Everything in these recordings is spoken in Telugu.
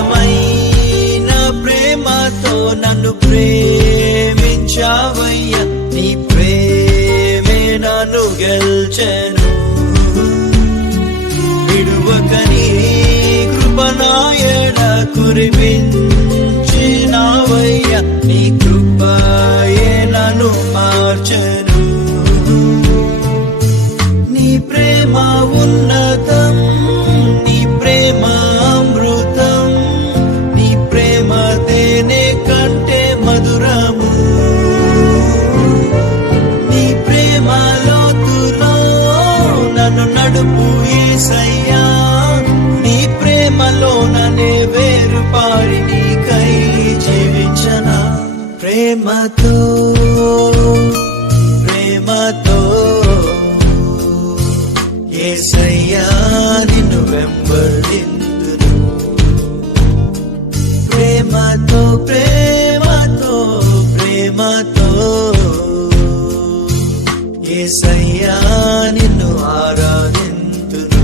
శాశ్వతమైన ప్రేమతో నన్ను ప్రేమించావయ్యా, నీ ప్రేమే నన్ను గెల్చెను. విడువక నీ కృపనాయడ కురిపించినావయ్యా, నీ కృపయే నన్ను మార్చెను. నీ ప్రేమ ఉన్నతం, నీ ప్రేమ అమృతం, నీ ప్రేమ తేనె కంటే మధురము. నీ ప్రేమ లోతులో నన్ను నడుపు యేసయ్యా, నీ ప్రేమలో నన్నే వేరుపారి నీకై జీవించనా. ప్రేమతో ప్రేమతో యేసయ్యా నిన్ను వెంబడింతును. ప్రేమతో ప్రేమతో ప్రేమతో యేసయ్యా నిన్ను ఆరాధింతును.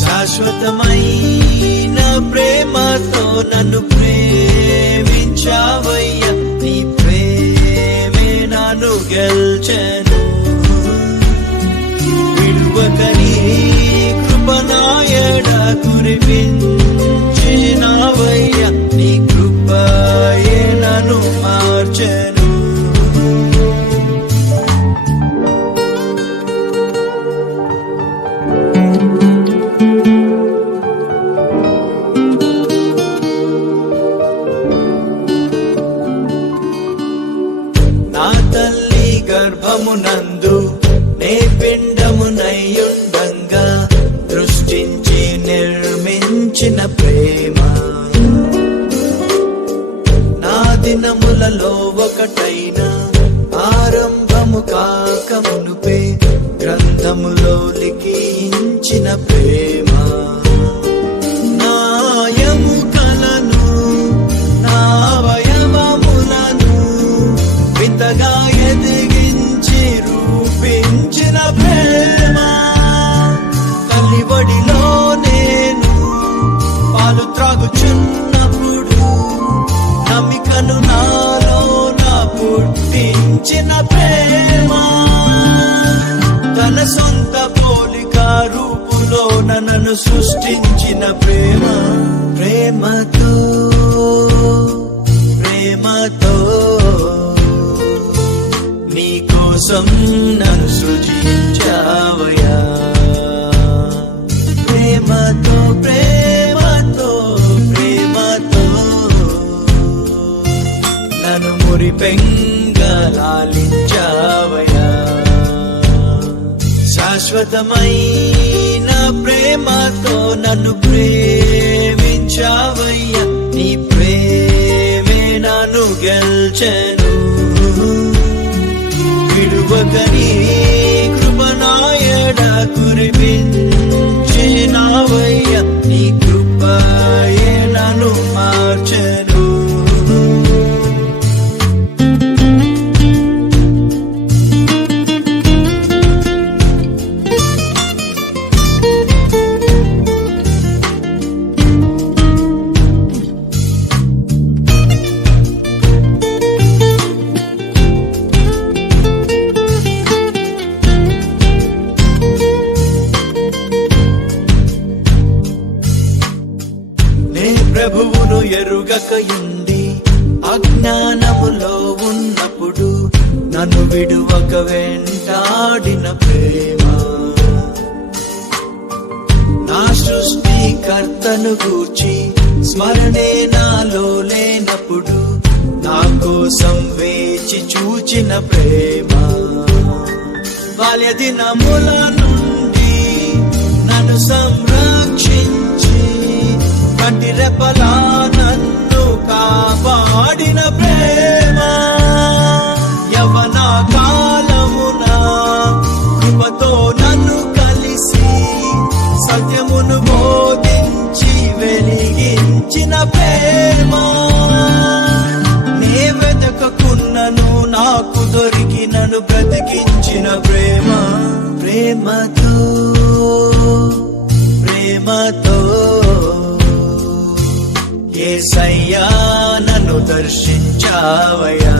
శాశ్వతమైన ప్రేమతో నన్ను ప్రేమించావయ్యా, నీ ప్రేమే నన్ను గెల్చెను. విడువకని కృపనాయడ కురిపించినావయ్యా, నీ కృపయే నన్ను మార్చెను. నా తల్లి గర్భమునందు నే పిండమునయ్యుండంగా దృష్టించి నిర్మించిన ప్రేమ, నా దినములలో ఒకటైన ఆరంభము కాక మునుపే గ్రంథములో లిఖించిన ప్రేమ. నా ఎముకలను నా అవయవములను వింతగా ఎదిగించి రూపించిన ప్రేమ. తల్లివడిలో నేను పాలు త్రాగుచున్నప్పుడు నమ్మికను నాలో నా పుట్టించిన ప్రేమ. తన సొంత పోలిక రూపులో నన్ను సృష్టించిన ప్రేమ. ప్రేమతో ప్రేమతో నీ కోసం నన్ను సృజించావయ్యా. ప్రేమతో ప్రేమతో ప్రేమతో నన్ను మురిపెంగా లాలించావయ్యా. శాశ్వతమైన ప్రేమతో నన్ను ప్రేమించావయ్యా, నీ ప్రేమే నన్ను గెల్చెను. విడువకని కృపనాయడ కురిపించినావయ్యా, నీ కృపయే నన్ను మార్చెను. ప్రభువును ఎరుగకయుండి అజ్ఞానములో ఉన్నప్పుడు నన్ను విడువక వెంటాడిన ప్రేమ. నా సృష్టికర్తను గూర్చి స్మరణే నాలో లేనప్పుడు నా కోసం వేచి చూచిన ప్రేమ. బాల్య దినముల నుండి నన్ను సంరక్షించి కంటి రెప్పలా నన్ను కాపాడిన ప్రేమ. కాలమున కృపతో నన్ను కలిసి సత్యమును బోధించి వెలిగించిన ప్రేమ. నే వెతకకున్నను నాకు దొరికి నన్ను బ్రతికించిన ప్రేమ. ప్రేమతో ప్రేమతో యేసయ్యా నన్ను దర్శించావయ్యా.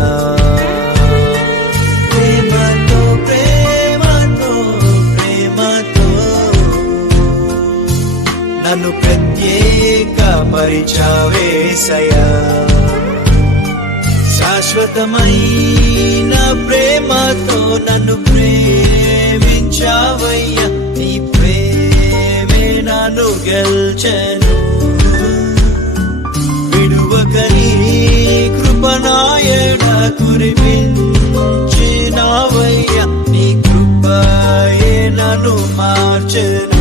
ప్రేమతో ప్రేమతో ప్రేమతో నన్ను ప్రత్యేక పరిచావేసయ్యా. శాశ్వతమైన ప్రేమతో నన్ను ప్రేమించావయ్యా. నీ ప్రేమే నన్ను గెల్చెను. విడువక నీ కృపనాయన కురిపించినావయ్యా. నీ కృపయే నన్ను మార్చెను.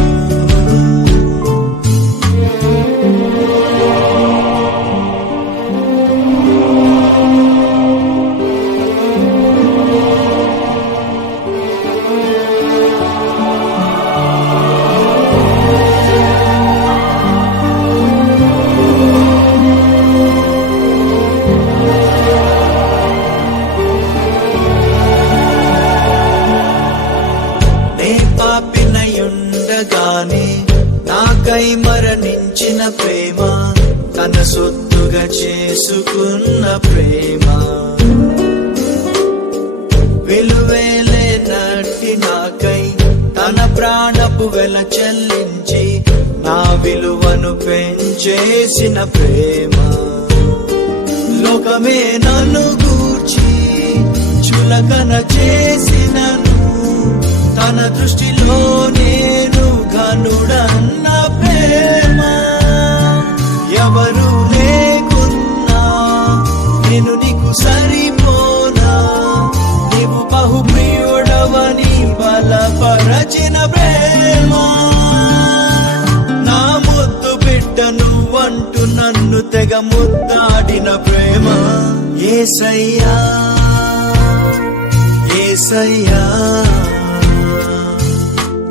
పాపినయుండగానే నాకై మరణించిన ప్రేమ, తన సొత్తుగా చేసుకున్న ప్రేమ. విలువేలేనట్టి నాకై తన ప్రాణపు వెల చెల్లించి నా విలువను పెంచేసిన ప్రేమ. లోకమే నన్ను గూర్చి చులకన చేసినను తన దృష్టిలో నేను ఘనుడన్న ప్రేమ. ఎవరు లేకున్నా నేను నీకు సరిపోనా, నీవు బహుప్రియుడవని బలపరచిన ప్రేమ. నా ముద్దు బిడ్డ నువ్వంటూ నన్ను తెగ ముద్దాడిన ప్రేమ. యేసయ్యా యేసయ్యా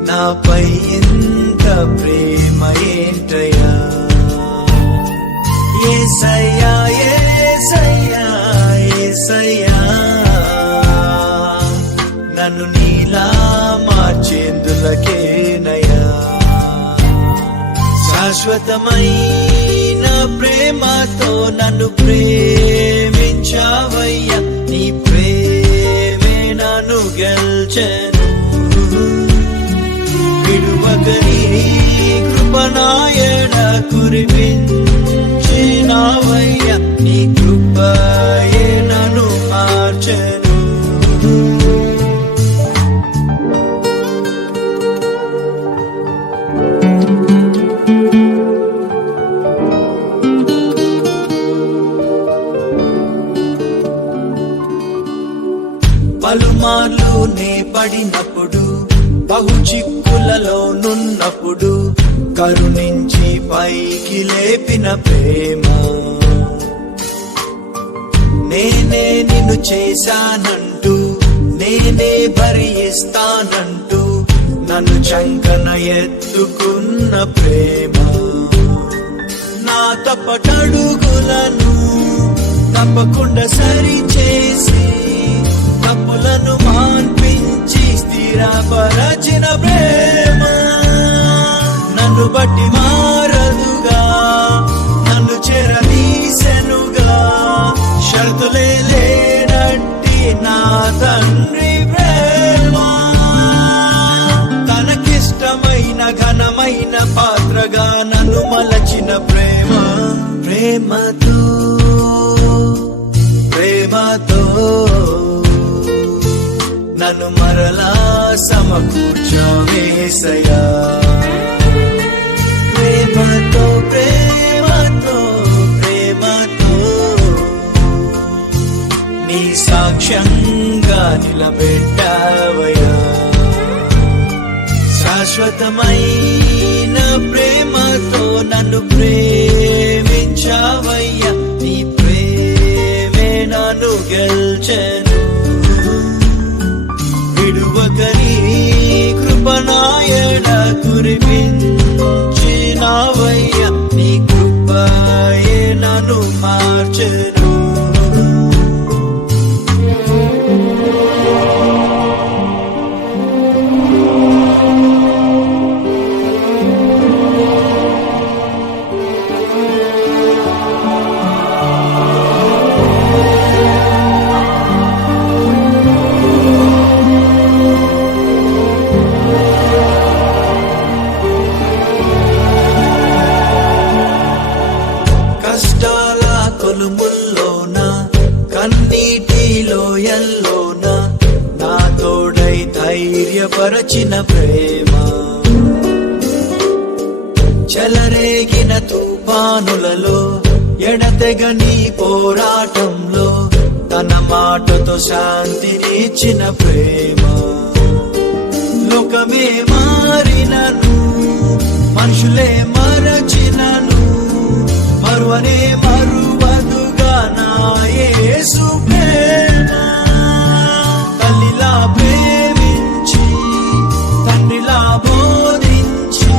నాపై ఎంత ప్రేమ ఏంటయ్యా. యేసయ్యా యేసయ్యా యేసయ్యా నన్ను నీలా మార్చేందులకేనయ్యా. శాశ్వతమైన ప్రేమతో నన్ను ప్రేమించావయ్యా. నీ ప్రేమే నన్ను గెల్చెను. విడువక నీ కృపనాయన కురిపించినావయ్యా. నీ కృపయే నన్ను మార్చెను. పలుమార్లు నే పడినప్పుడు, బహు చిక్కులలో నున్నప్పుడు కరుణించి పైకి లేపిన ప్రేమ. నేనే నిన్ను చేశానంటూ, నేనే భరిస్తానంటూ నన్ను చంకన ఎత్తుకున్న ప్రేమ. నా తప్పటడుగులను తప్పకుండా సరిచేసి తప్పులను మాన్పించి స్థిరపరచిన ప్రేమ. నన్ను బట్టి మారదుగా, నన్ను చెరదీసెనుగా, షరతులే లేనట్టి నా తండ్రి ప్రేమ. తనకిష్టమైన ఘనమైన పాత్రగా నన్ను మలచిన ప్రేమ. ప్రేమతో ప్రేమతో నన్ను మరలా సమకూర్చవేసయ్యా. ప్రేమతో ప్రేమతో ప్రేమతో నీ సాక్ష్యంగా నిలబెట్టావయ్యా. శాశ్వతమైన ప్రేమతో నన్ను ప్రేమించావయ్యా. నీ ప్రేమే నన్ను గెల్చెను. ధైర్యపరచిన ప్రేమ, చెలరేగిన తుఫానులలో ఎడతెగని పోరాటంలో తన మాటతో శాంతినిచ్చిన ప్రేమ. లోకమే మారినను, మనుషులే మరచినను, మరువనే మరువదుగా నా యేసు ప్రేమ. తల్లిలా ప్రేమించి, తండ్రిలా బోధించి,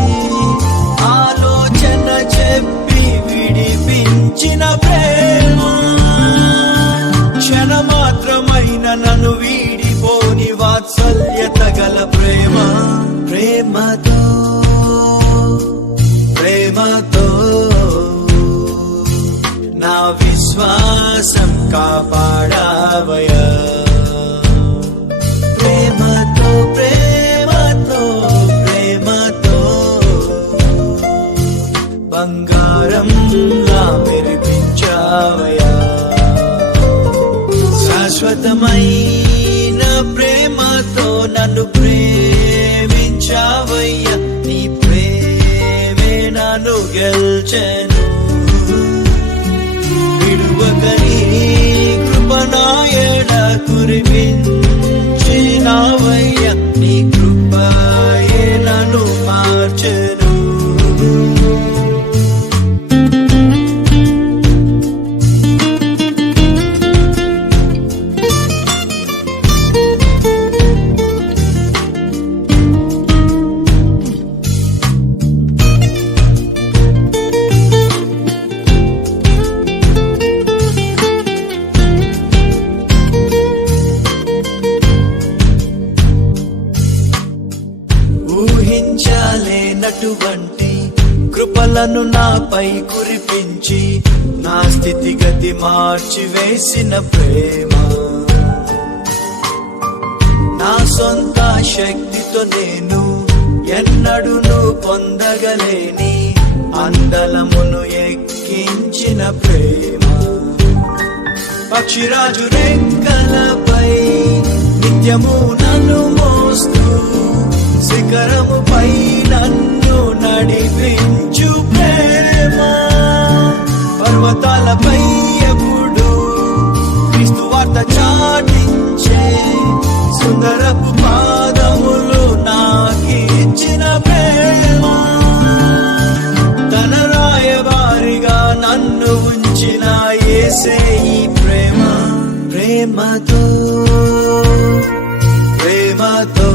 ఆలోచన చెప్పి విడిపించిన ప్రేమ. క్షణమాత్రమైన నన్ను వీడిపోని వాత్సల్యత గల ప్రేమ. ప్రేమతో ప్రేమతో నా విశ్వాసం కాపాడావయ్యా. ప్రేమతో ప్రేమతో ప్రేమతో బంగారంలా మెరిపించావయ్యా. శాశ్వతమైన ప్రేమతో నన్ను ప్రేమించావయ్యా. నీ ప్రేమే నన్ను గెల్చెను. విడువకని కృపణాయడ కురిపించినావయ్యా. నీ కృపయే నన్ను మార్చెను. ఊహించలేనటువంటి కృపలను నాపై కురిపించి నా స్థితిగతి మార్చి వేసిన ప్రేమ. నా సొంత శక్తితో నేను ఎన్నడూను పొందగలేని అందలమును ఎక్కించిన ప్రేమ. పక్షిరాజు రెక్కలపై నిత్యము నన్ను మోస్తూ శిఖరముపై నన్ను నడిపించు ప్రేమ. పర్వతాలపై ఎప్పుడు క్రీస్తు వార్త చాటించే సుందరపు పాదములు నాకిచ్చిన ప్రేమ. తన రాయబారిగా నన్ను ఉంచిన యేసే ఈ ప్రేమ. ప్రేమతో ప్రేమతో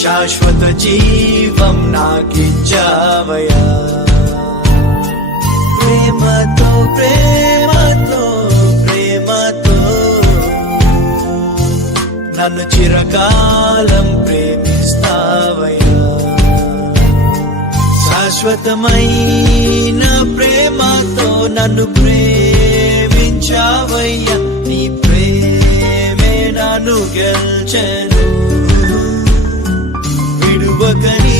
శాశ్వత జీవం నాకిచ్చావయ్యా. ప్రేమతో ప్రేమతో ప్రేమతో నన్ను చిరకాలం ప్రేమిస్తావయ్యా. శాశ్వతమైన ప్రేమతో నన్ను ప్రేమించావయ్యా. నీ ప్రేమే నన్ను గెల్చెను. విడువకని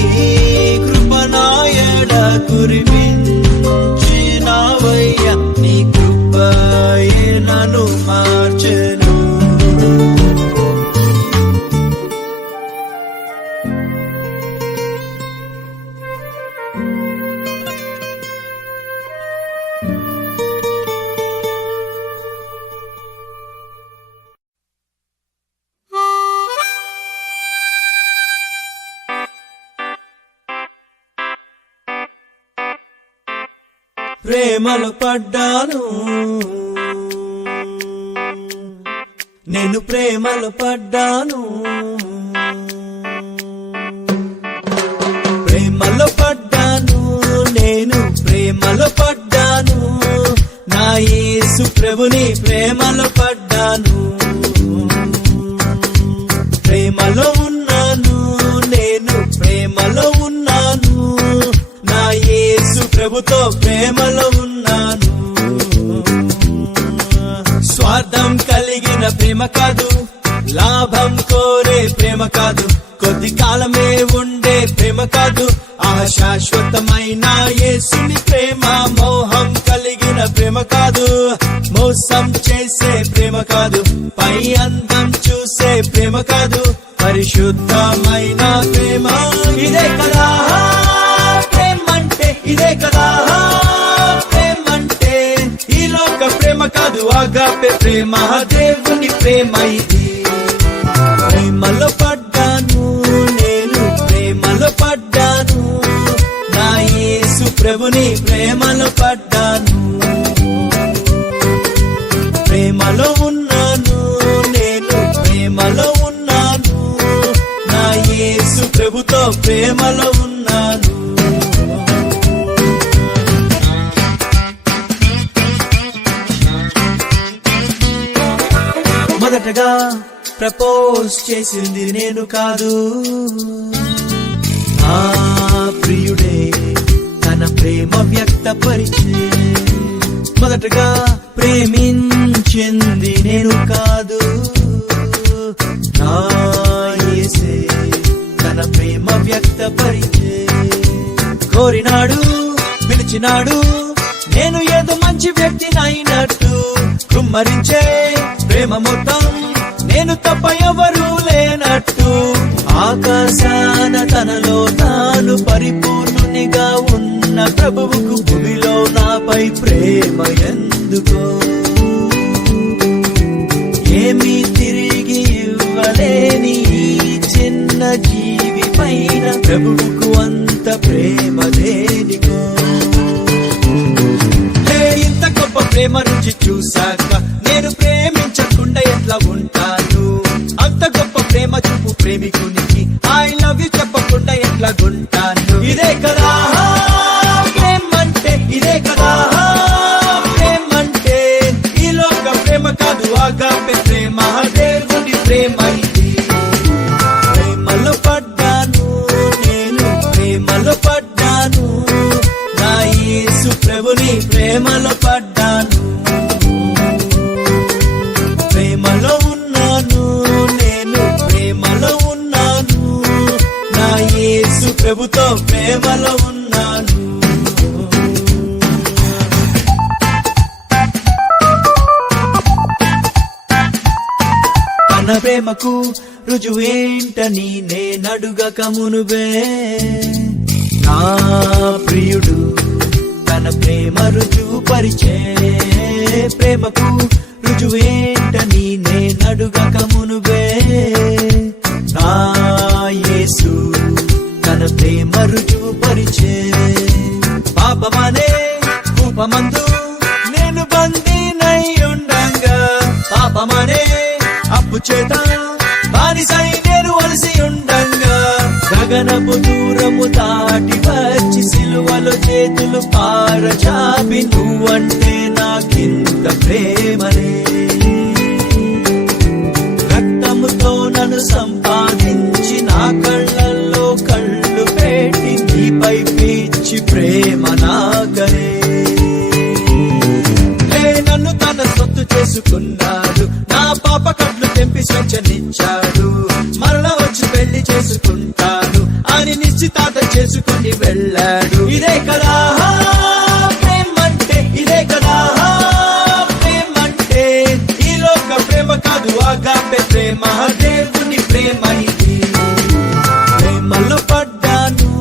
కృపణాయడ కురిపించినావయ్యా. నీ కృపయే నన్ను మార్చెను. ప్రేమలో పడ్డాను, నేను ప్రేమలో పడ్డాను. ప్రేమలో పడ్డాను, నేను ప్రేమలో పడ్డాను. నా యేసు ప్రభుని ప్రేమలో పడ్డాను. ప్రేమలో ఉన్నాను, నేను ప్రేమలో ఉన్నాను. నా యేసు ప్రభుతో ప్రేమలో ఉన్నాను. స్వార్థం కలిగిన ప్రేమ కాదు, లాభం కోరే ప్రేమ కాదు, కొద్ది కాలమే ఉండే ప్రేమ కాదు. ఆ శాశ్వతమైన యేసుని ప్రేమ. మోహం కలిగిన ప్రేమ కాదు, మోసం చేసే ప్రేమ కాదు, పై అందం చూసే ప్రేమ ప్రేమ కాదు, పరిశుద్ధమైన ప్రేమ. ఇదే కదా ప్రేమంటే, ఇదే కదా ప్రేమంటే. ఈ లోక ప్రేమ కాదు, ఆగాపే ప్రేమ, దేవుని ప్రేమ ఇది. ప్రేమలో పడ్డాను నేను, ప్రేమలో పడ్డాను, నా యేసు ప్రభుని ప్రేమలో పడ్డాను. ప్రేమలో ఉన్నాను నేను, ప్రేమలో ఉన్నాను, నా యేసు ప్రభుతో ప్రేమలో ఉన్నాను. మొదటగా ప్రపోజ్ చేసింది నేను కాదు, నా ప్రియుడే తన ప్రేమ వ్యక్తపరిచే. మొదటగా ప్రేమించింది నేను కాదు, నా యేసే తన ప్రేమ వ్యక్తపరిచే. కోరినాడు, పిలిచినాడు, నేను ఏదో మంచి వ్యక్తినైనట్టు. కుమ్మరించే ప్రేమ మొత్తం నేను తప్ప ఎవరూ లేనట్టు. ఆకాశాన తనలో తాను పరిపూర్ణునిగా ఉన్న ప్రభువుకు భూమిలో నాపై ప్రేమ ఎందుకో. ఏమీ తిరిగి ఇవ్వలేని ఈ చిన్న జీవి పైన ప్రభువుకు అంత ప్రేమ దేనికో. ఇంత గొప్ప ప్రేమ రుచి చూశాక నేను ప్రేమించకుండా ఎట్లా ఉంటాను? అంత గొప్ప ప్రేమ చూపు ప్రేమికునికి ఐ లవ్ యు చెప్పకుండా ఎట్లా ఉంటాను? ఇదే కదా ప్రేమంటే, ఇదే కదా ప్రేమంటే. ఈ లోక ప్రేమ కాదు, ఆగాపే ప్రేమ, దేవుని ప్రేమ ఇది. ప్రేమలో పడ్డాను నేను, ప్రేమలో పడ్డాను, నా యేసు ప్రభుని ప్రేమలో పడ్డాను. ప్రేమలో ఉన్నాను నేను, ప్రేమలో ఉన్నాను, నా యేసు ప్రభుతో ప్రేమలో ఉన్నాను. తన ప్రేమకు రుజువేంటని నేనడుగక మునుబే, నా ప్రియుడు తన ప్రేమ రుజువు పరిచే. ప్రేమకు రుజువేంటని నేనడుగక మునుబే, నా యేసు తన ప్రేమ రుజువు పరిచే. పాపమనే కూపమందు నేను బందీనై ఉండంగా, పాపమనే అప్పు చేత బానిసై నేను అలసి ఉండంగా, గగనపు దూరము దాటి వచ్చి సిలువలో చేతులు పారచాపి నువ్వంటే నాకింత ప్రేమనే. రక్తముతో నన్ను సంపాదించి నా కళ్ళల్లో కళ్ళు పెట్టి నీపై పీచి ప్రేమ నాకనే. నన్ను తన సొత్తు చేసుకున్నాడు, నా పాప కట్లు తెంపి స్వేచ్ఛనిచ్చాడు. మరల వచ్చి పెళ్లి చేసుకుంటాను అని నిశ్చితార్థ చేసుకుని వెళ్ళాడు. ఇదే కదా ప్రేమంటే, ఇదే కదా ప్రేమంటే. ఈ లోక ప్రేమ కాదు, ఆగాపే ప్రేమ, దేవుని ప్రేమ ఇది. ప్రేమలో పడ్డాను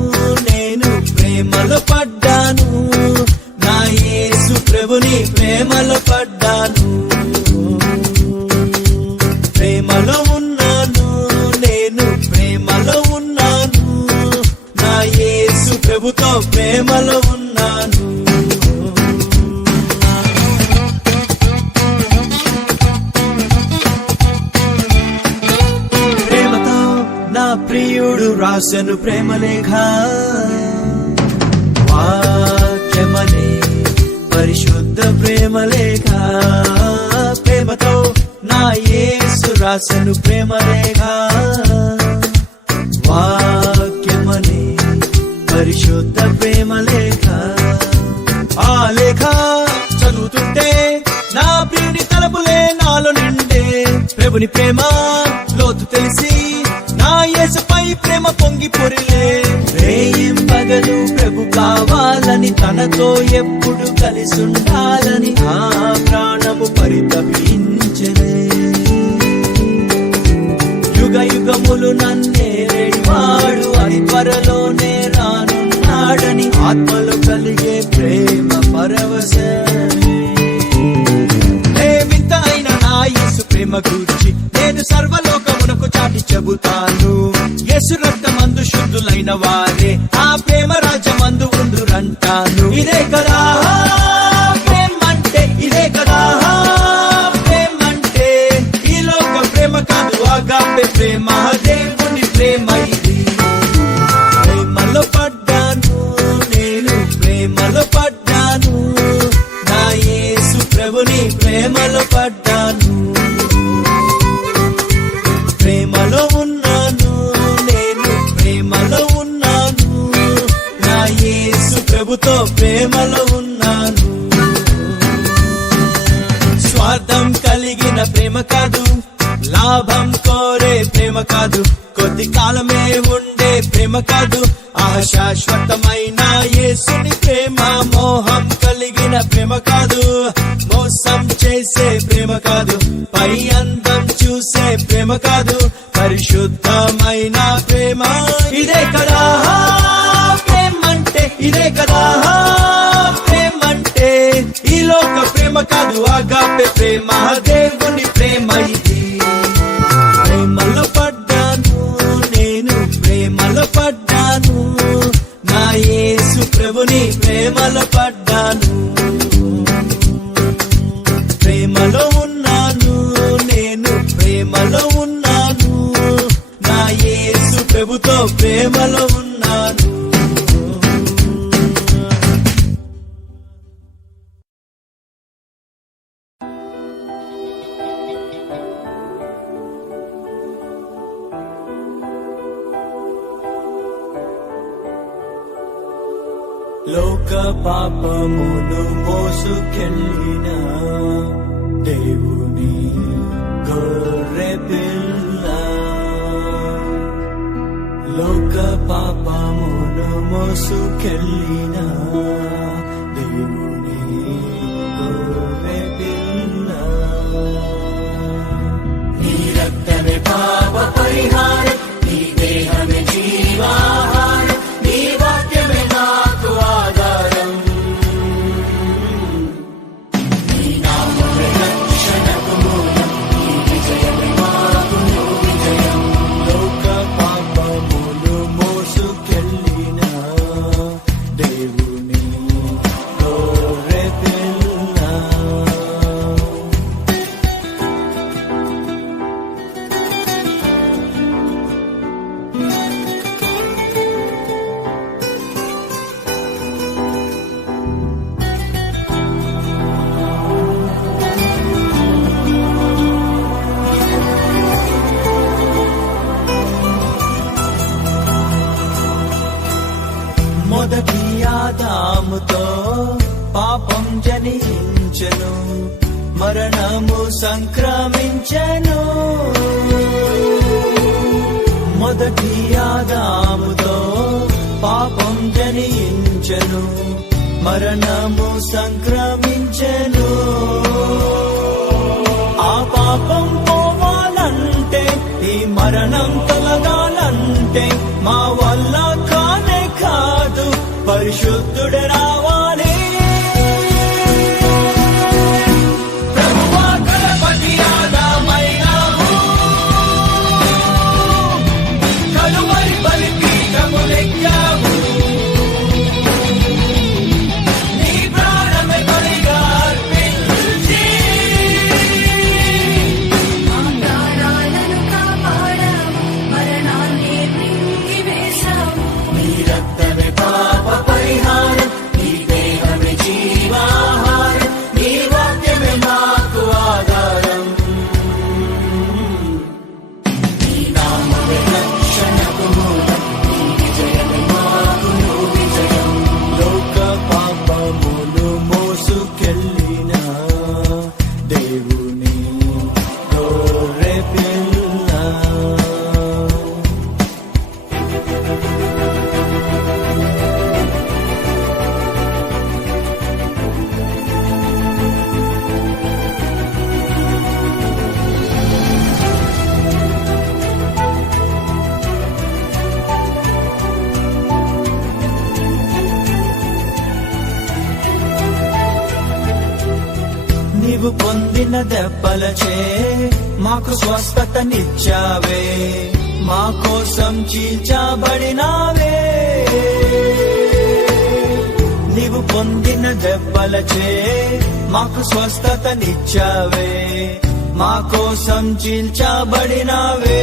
నేను, ప్రేమలో పడ్డాను, నా యేసు ప్రభుని ప్రేమలో పడ్డాను. ప్రేమలో ఉన్నాను నేను, ప్రేమలో ఉన్నాను, నా యేసు ప్రభుతో ప్రేమలో ఉన్నాను. ప్రేమతో నా ప్రియుడు రాసెను ప్రేమలేఖ, వాక్యమనే పరిశుద్ధ ప్రేమలేఖ. ప్రేమతో నా యేసు రాసెను ప్రేమలేఖ, వాక్యమనే పరిశుద్ధ ప్రేమలేఖ. ఆ లేఖ చదువుతుంటే నా ప్రియుని తలపులే నాలో నిండే. ప్రభుని ప్రేమ లోతు తెలిసి నా యేసుపై ప్రేమ పొంగి పొరిలే. రేయం పగలు ప్రభు కావాలని, తనతో ఎప్పుడు కలిసి ఉండాలని ఆ ప్రాణము పరితపించలే. ప్రేమ గూర్చి నేను సర్వలోకమునకు చాటి చెబుతాను. యేసు రక్తమందు శుద్ధులైన వారే ఆ ప్రేమ రాజ్యమందు ఉందురంటాను. ఇదే కదా ప్రేమంటే, ఇదే కదా ప్రేమంటే. ఈ లోక ప్రేమ కాదు, ఆగాపే ప్రేమ, దేవుని ప్రేమ ఇది. ప్రేమలో పడ్డాను నేను, ప్రేమలో పడ్డాను, నా యేసు ప్రభుని ప్రేమలో పడ్డాను. ప్రేమలో ఉన్నాను నేను, ప్రేమలో ఉన్నాను, నా యేసు ప్రభుతో ప్రేమలో ఉన్నాను. స్వార్థం కలిగిన ప్రేమ కాదు, లాభం కోరే ప్రేమ కాదు, కొద్ది కాలమే ఉండే ప్రేమ కాదు, శాశ్వతమైన యేసుని ప్రేమ. మోహం కలిగిన ప్రేమ కాదు, మోసం చేసే ప్రేమ కాదు, పై అందం చూసే ప్రేమ కాదు, పరిశుద్ధమైన ప్రేమ. ఇదే కదా ప్రేమంటే, ఇదే కదా ప్రేమంటే. ఈ లోక ప్రేమ కాదు, ఆగాపే ప్రేమ, దేవుని ప్రేమ ఇది. ప్రేమలో పడ్డాను నేను, ప్రేమలో పడ్డాను, నా యేసు ప్రభుని ప్రేమలో పడ్డాను. ప్రేమలో ఉన్నాను నేను, ప్రేమలో ఉన్నాను, నా యేసు ప్రభుతో ప్రేమలో ఉన్నాను. లోక పాపమును మోసుకెళ్ళిన దేవుని గొర్రె పిల్ల, లోక పాపమును మోసుకెళ్ళిన దేవుని గొర్రె పిల్ల. నీ రక్తమే పాప పరిహారం, నీ దేహమే జీవాహారం, నీ వాక్యమే నాకు ఆధారం, నీ నామమే రక్షణకు మూలం, నీ విజయమే మాకు విజయం. లోక పాపములు మోసుకెళ్ళిన దేవుని గొర్రె పిల్ల. మొదటి ఆదాముతో పాపం జనించెను, మరణము సంక్రమించెను. మొదటి ఆదాముతో పాపం జనించెను, మరణము సంక్రమించెను. ఆ పాపం పోవాలంటే, ఈ మరణం తొలగాలంటే మా వల్ల కానే కాదు, పరిశుద్ధుడు రావాలి. ప్రభువా గణపతి ఆదామైనావు, కలువరి బలిపీఠములెక్కావు, నీ ప్రాణమే బలిగా అర్పించి పొందిన దెబ్బలచే మాకు స్వస్థతనిచ్చావే, మా కోసం చీల్చబడినావే. నీవు పొందిన దెబ్బలచే మాకు స్వస్థతనిచ్చావే, మా కోసం చీల్చబడినావే.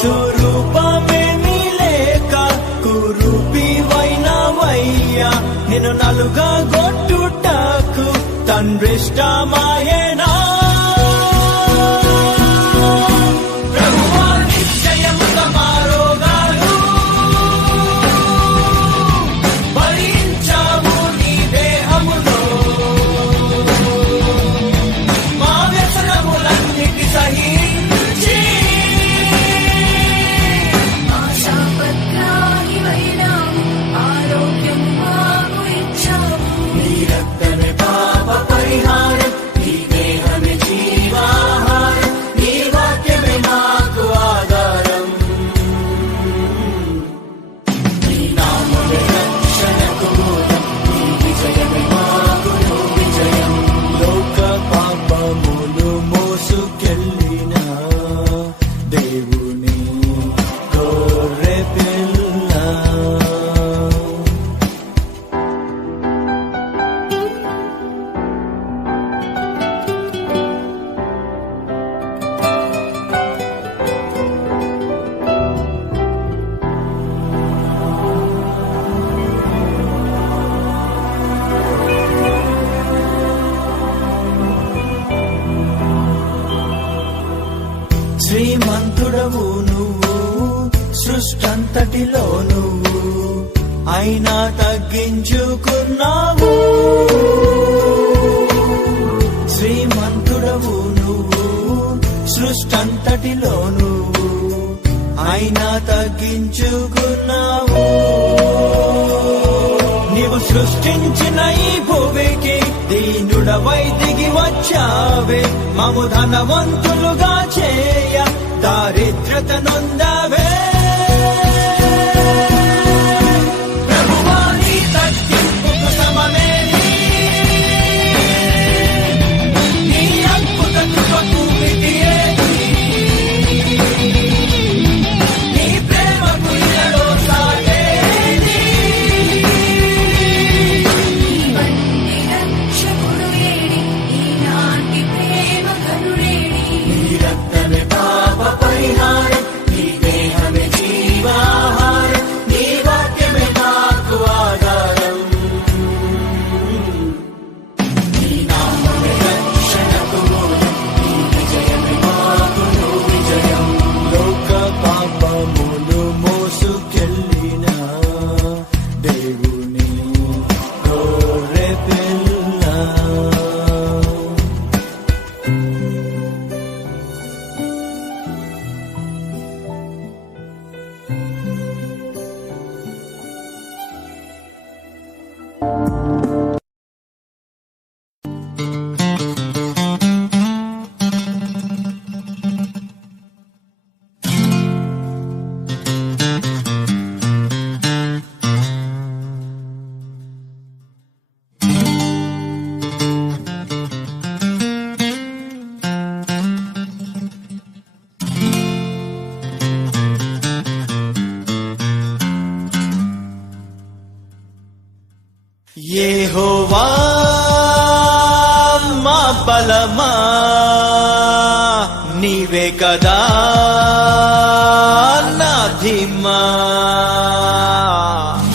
స్వరూపమేమీ లేక కురూపివైనవయ్యా, నిన్ను నలుగా గొట్టుటకు తండ్రిష్టమాయేనా. ప్రభువా నిశ్చయముగా మా రోగాలు భరించావు నీ దేహములో, మా వ్యసనములన్నిటి సహించి ఆశాపత్రాహివైనావు, ఆరోగ్యం మాకు ఇచ్చావు. నీ రక్తమే పాప పరిహారం, నీ దేహమే జీవాహారం, నీ వాక్యమే మాకు ఆధారం. నీ నామమే రక్షణకు మూలం, నీ విజయమే మాకు విజయం. లోక పాపములు మోసుకెళ్ళిన దేవుని గొర్రె పిల్ల. శ్రీమంతుడవు నువ్వు సృష్టంతటిలో నువ్వు, అయినా తగ్గించుకున్నావు. శ్రీమంతుడవు నువ్వు సృష్టంతటిలో నువ్వు, అయినా తగ్గించుకున్నావు. నీవు సృష్టించిన ఈ భూమికి దీనుడవై దిగి వచ్చావే, మము ధనవంతులుగా చేయ దారిద్రత నొందావే. ప్రభువా నీ తగ్గింపుకు సమమేది, నీ అద్భుత కృపకు మితి ఏది, నీ ప్రేమకు ఇలలో సాగేది. ఇవన్నీ రక్షకుడు ఏడి, ఈనాటి ప్రేమ కరుడేడి. నీ రక్తమే పాప పరిహారం, నీ దేహమే జీవాహారం, నీ వాక్యమే మాకు ఆధారం. నీ నామమే రక్షణకు మూలం, నీ విజయమే మాకు విజయం. లోక పాపములు మోసుకెళ్ళిన దేవుని గొర్రె పిల్ల. యెహోవా మా బలమా, నీవే కదా నా ధీమా.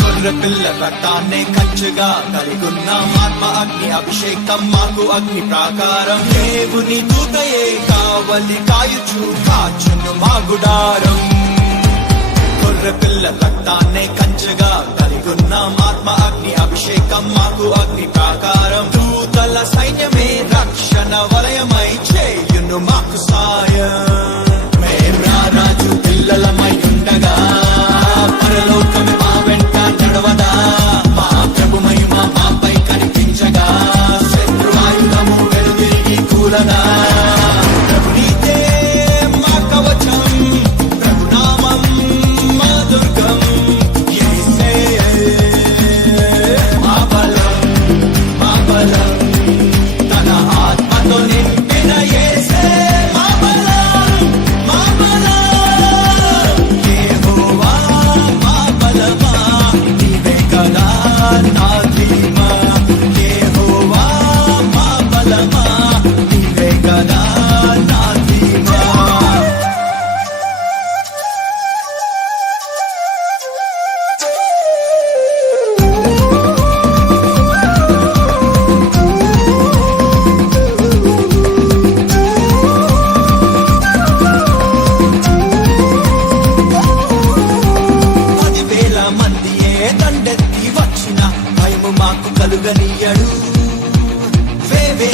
గొర్రె పిల్ల రక్తాన్నే కంచుగా కలిగున్న ఆత్మ అగ్ని అభిషేకం మాకు అగ్ని ప్రాకారం. దేవుని దూతయే కావలి కాయుచు కాచును మా గుడారం. గొర్రె పిల్ల రక్తాన్నే కంచుగా కలిగున్న ఆత్మ అగ్ని అభిషేకం మాకు అగ్ని ప్రాకారం. దూతల సైన్యమే రక్షణ వలయమై చేయును మాకు సాయం. మేం రాజు పిల్లలమై ఉండగా పరలోకమే మా వెంట నడవదా, మా ప్రభు మహిమ మాపై కనిపించగా శత్రువాయుధము వెలుదిరిగి కూలదా. ప్రభు నీతే మా కవచం, ప్రభు నామం మా దుర్గం. యేసయ్యే మా బలం, మా బలం, తన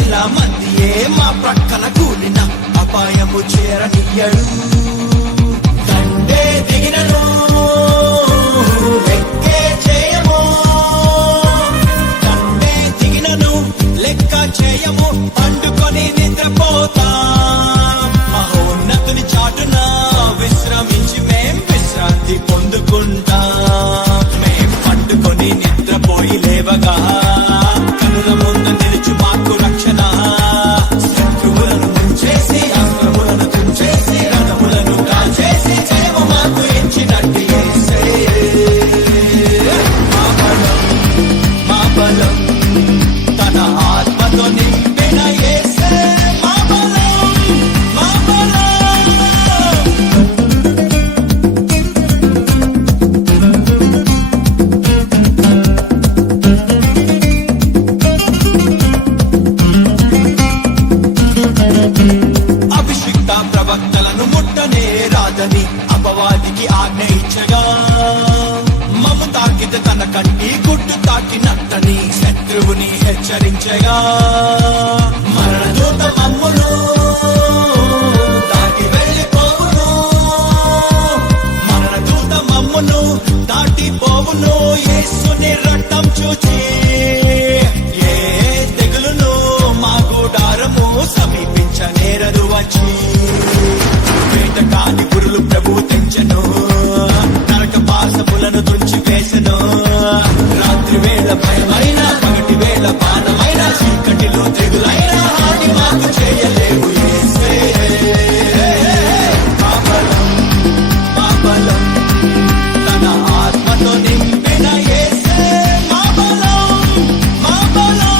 వేల మందియే మా ప్రక్కన కూలిన అపాయము చేరనియ్యడు. దండే దిగినను లెక్కే చేయము, దండే దిగినను లెక్క చేయము, పండుకొని నిద్రపోతా మహోన్నతుని చాటున విశ్రమించి మేం విశ్రాంతి పొందుకుంటా. మేం పండుకొని నిద్రపోయి లేవగా కనుల ముందు నిలుచు మాకు రక్షణ. శత్రువులను ముంచేసి అస్త్రములను తుంచేసి రథములను కాల్చేసి జయము మాకు ఇచ్చినట్టు యేసే. మా బలం మా బలం తన ఆత్మతో నింపిన యేసే. మా బలం మా బలం. అభిషిక్త ప్రవక్తలను ముట్టనే రాదని అపవాదికి ఆజ్ఞ ఇచ్చగా మమ్ము తాకితే తన కంటి గుడ్డు తాకినట్టని శత్రువుని హెచ్చరించగా మరణదూత మమ్మును దాటి వెళ్ళిపోవును, మరణదూత మమ్మును దాటిపోవును. యేసుని రక్తం చూచి ఏ తెగులును మా గుడారము సమీపించనేరదు వచ్చి. వేటకాని పురులు ప్రభు తెంచెను, నరక పాశములను తుంచి వేసెను. రాత్రి వేళ భయమైన పగటి వేళ బాణమైన చీకటిలో తెగులైన హాని మాకు చేయలేవు యేసే. మా బలం మా బలం తన ఆత్మతో నింపిన యేసే. మా బలం మా బలం.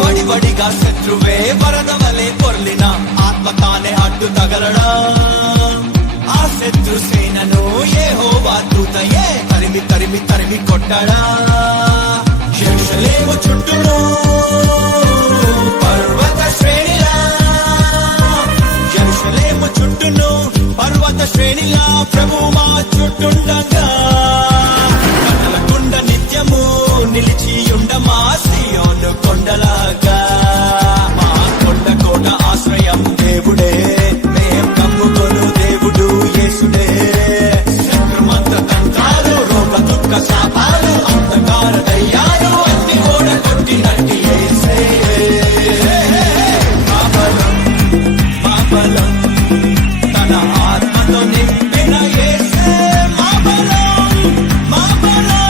వడివడిగా శత్రువే వరద వలె పొర్లిన ఆత్మ తానే అడ్డు తగలడా. ఆ శత్రు సేనను యెహోవా దూతయే తరిమి తరిమి తరిమి కొట్టడా. యెరూషలేము చుట్టూను పర్వత శ్రేణిలా, యెరూషలేము చుట్టూను పర్వత శ్రేణిలా ప్రభు మా చుట్టుండగా కదలకుండా నిత్యము నిలిచి ఉండమా సీయోను కొండలాగా. మా కొండ కోట ఆశ్రయం దేవుడే, మేం కమ్ముకొను దేవుడు యేసుడే. శత్రుమంత తంత్రాలు రోగ దుఃఖ శాపాలు అంధకార దయ్యాలు అన్ని ఓడ కొట్టినట్టు యేసే. మా బలం మా బలం తన ఆత్మతో నింపిన యేసే. మా బలం మా బలం.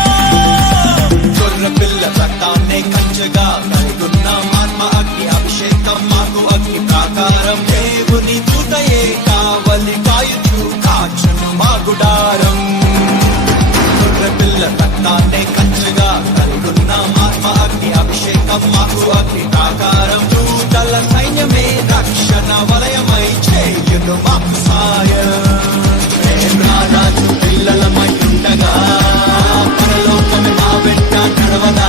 గొర్రె పిల్ల రక్తాన్నే కంచెగా కలిగున్న ఆత్మ అగ్ని అభిషేకం మాకు అగ్ని ప్రాకారం. దేవుని దూతయే కావలి కాయుచు కాచును మా గుడారం. గొర్రె పిల్ల రక్తాన్నే కంచెగా కలిగున్న ఆత్మ అగ్ని అభిషేకం మాకు అగ్ని ప్రాకారం. దూతల సైన్యమే రక్షణ వలయమై చేయును మాకు సాయం. మేం రారాజు పిల్లలమై ఉండగా పరలోకమే మా వెంట నడవదా.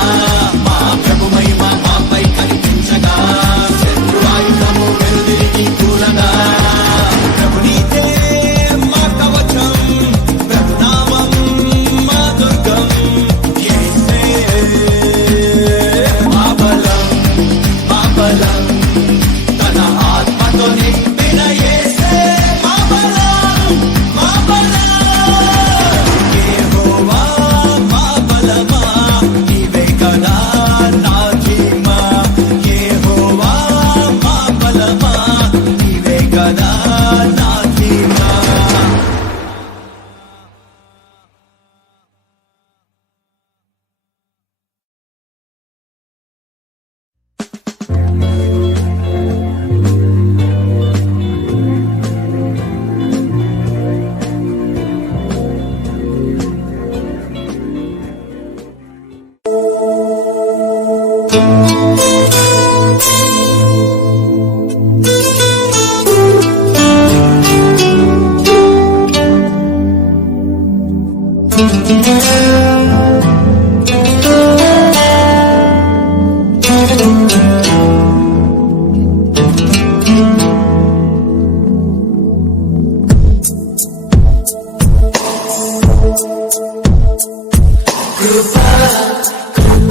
మా ప్రభు మహిమ మాపై కనిపించగా శత్రువాయుధము వెనుదిరిగి కూలగా. ప్రభు నీతే మా కవచం, ప్రభు నామం మా దుర్గం యేసే. మా బలం మా బలం తన ఆత్మతో నింపిన యేసే. మా బలం మా బలం. యెహోవా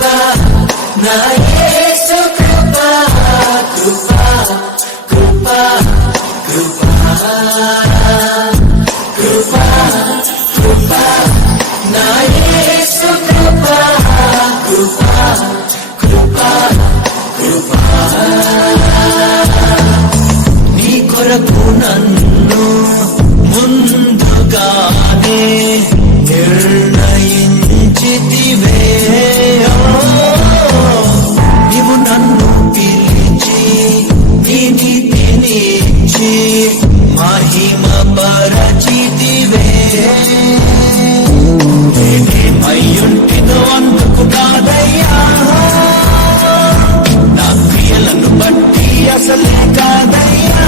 కృపా నా యేసు కృపా కృపా కృపా కృపా కృపా కృపా నా యేసు కృపా కృపా కృపా కృపా నీ కొరకు నన్ను ముందుగానే నిర్ణయించితివే నీవు నన్ను పిలిచి నీ నీతినిచ్చి మహిమ పరచితివే నేనేమయ్యుంటినో అందుకు కాదయ్యా నా క్రియలను బట్టి అసలే కాదయ్యా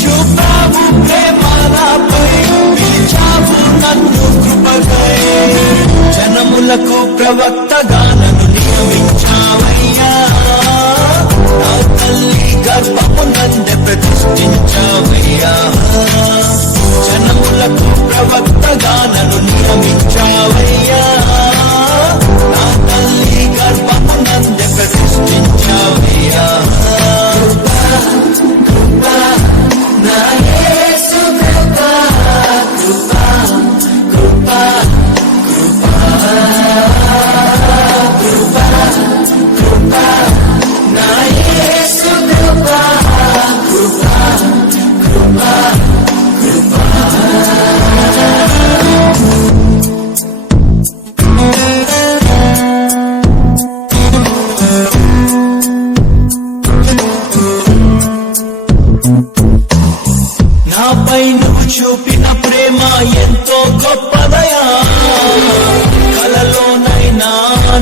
చూపావు ప్రేమ నాపై పిలిచావు నన్ను కృపకై జనములకు ప్రవక్తగా నన్ను నియమించావయ్యా నా తల్లి గర్భము నందే ప్రతిష్ఠించావయ్యా జనములకు ప్రవక్తగా నన్ను నియమించావయ్యా నా తల్లి గర్భము నందే ప్రతిష్ఠించావయ్యా కృపా కృపా నా యేసు కృపా కృపా కృపా కృపా కృపా కృపా నా యేసు కృపా కృపా కృపా కృపా నాపై నువ్వు చూపిన ప్రేమ ఎంతో గొప్పదయా కలలోనైనా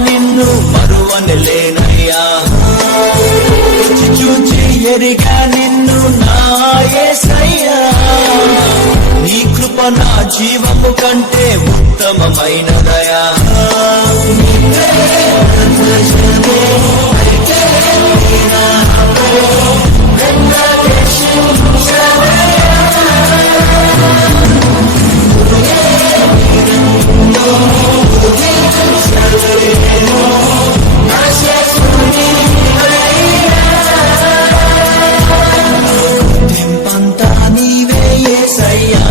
నిన్ను మరువనలేనయ్యా చూచి ఎరిగా నిన్ను నా యేసయ్యా నీ కృప నా జీవము కంటే ఉత్తమమైనదయా గుర్తింపంతా నీవే యేసయ్యా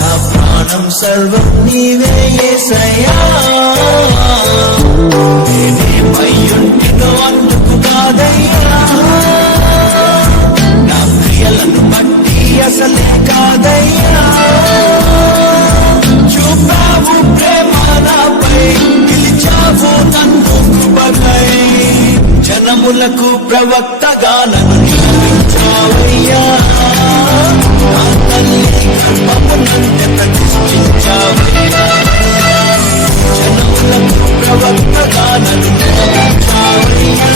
నా ప్రాణం సర్వం నీవే యేసయ్యా నేనేమయ్యుంటినో అందుకు కాదయ్యా నా క్రియలను బట్టి అసలే కాదయ్యా చూపావు ప్రేమ నాపై పిలిచావు నన్ను కృపకై జనములకు ప్రవక్తగా నన్ను నియమించావయ్యా నా తల్లి గర్భము నందే ప్రతిష్ఠించావయ్యా జనములకు ప్రవక్తగా నన్ను నియమించావయ్యా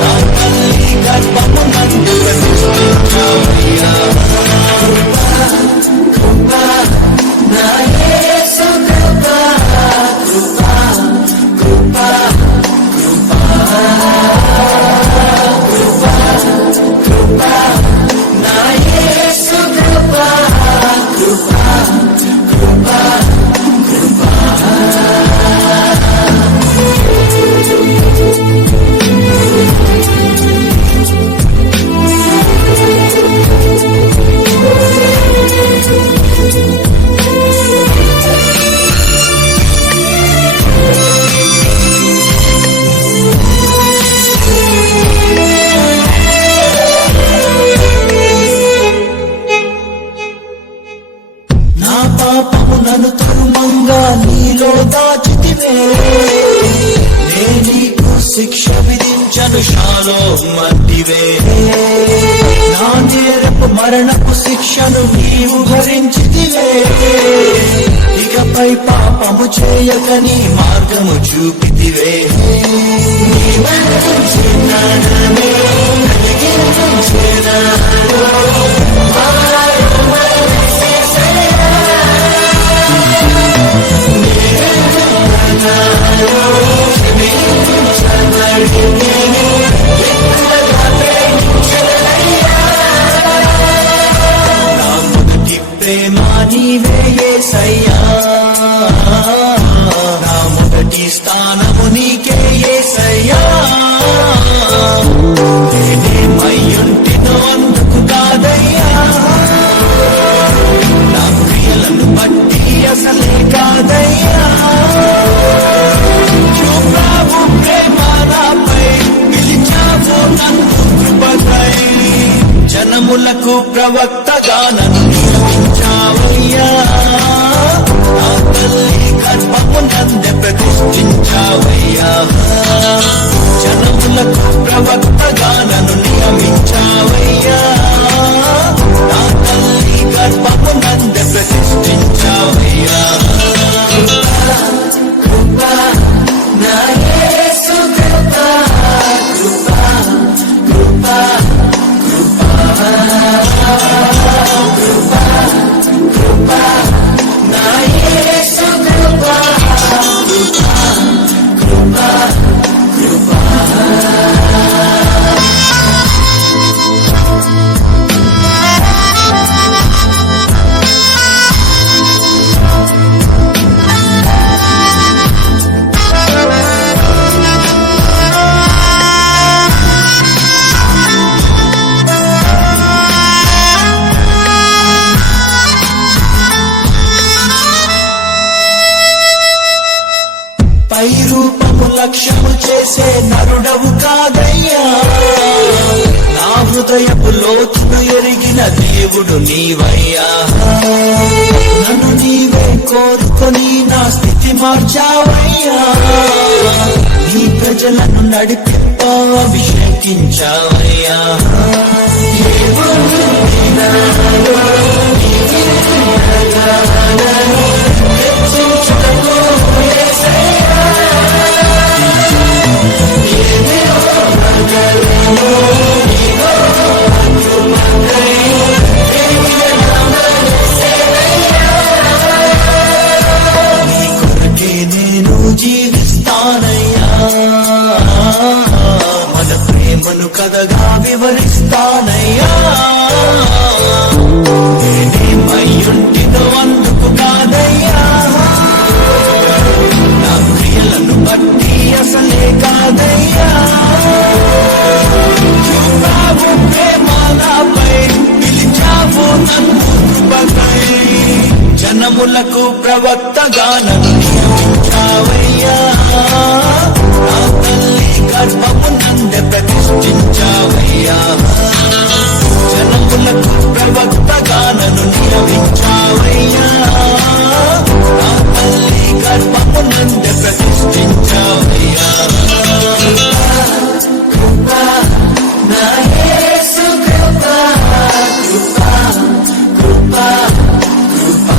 నా తల్లి గర్భము నందే ప్రతిష్ఠించావయ్యా కృపా కృపా నా యేసు కృపా కృపా కృపా కృపా కృపా కృపా నా యేసు కృపా కృపా కృపా కృపా నా పాపము నన్ను తరుమంగా నీలో దాచితివే నే నీకు శిక్ష విధించను శాలో మట్టివే నా నేరపు మరణపు శిక్షను నీవు భరించితివే ఇకపై పాపము చేయక నీ మార్గము చూపితివే నా మొదటి ప్రేమ నీవే యేసయ్యా అసలే కాదయ్యా చూపావు ప్రేమ నాపై పిలిచావు నన్ను కృపకై జనములకు ప్రవక్తగా నన్ను నియమించావయ్యా నా తల్లి గర్భమునందే ప్రతిష్ఠించావయ్యా జనములకు ప్రవక్తగా నన్ను నియమించావయ్యా నా తల్లి గర్భమునందే ప్రతిష్ఠించావయ్యా కృపా నా యేసు కృపా కృపా కృపా కృపా కృపా నా యేసు కృపా కృపా కృపా కృపా పై రూపము లక్ష్యము చేసే నరుడవు కాదయ్యా నా హృదయపు లోతును ఎరిగిన దేవుడు నీవయ్యా నన్ను నీవే కోరుకొని నా స్థితి మార్చావయ్యా నీ ప్రజలను నడిపింప అభిషేకించావయ్యా నీ కొరకే నేను జీవిస్తానయ్యా మన ప్రేమను కథగా వివరిస్తానయ్యా నేనేమయ్యుంటినో అందుకు కాదయ్యా నా క్రియలను బట్టి అసలే కాదయ్యా చూపావు ప్రేమ నాపై పిలిచావు నన్ను కృపకై జనములకు ప్రవక్తగా నన్ను నియమించావయ్యా నా తల్లి గర్భమునందే ప్రతిష్ఠించావయ్యా జనములకు ప్రవక్తగా నన్ను నియమించావయ్యా నా తల్లి గర్భమునందే ప్రతిష్ఠించావయ్యా కృపా నా యేసు కృపా కృపా కృపా కృపా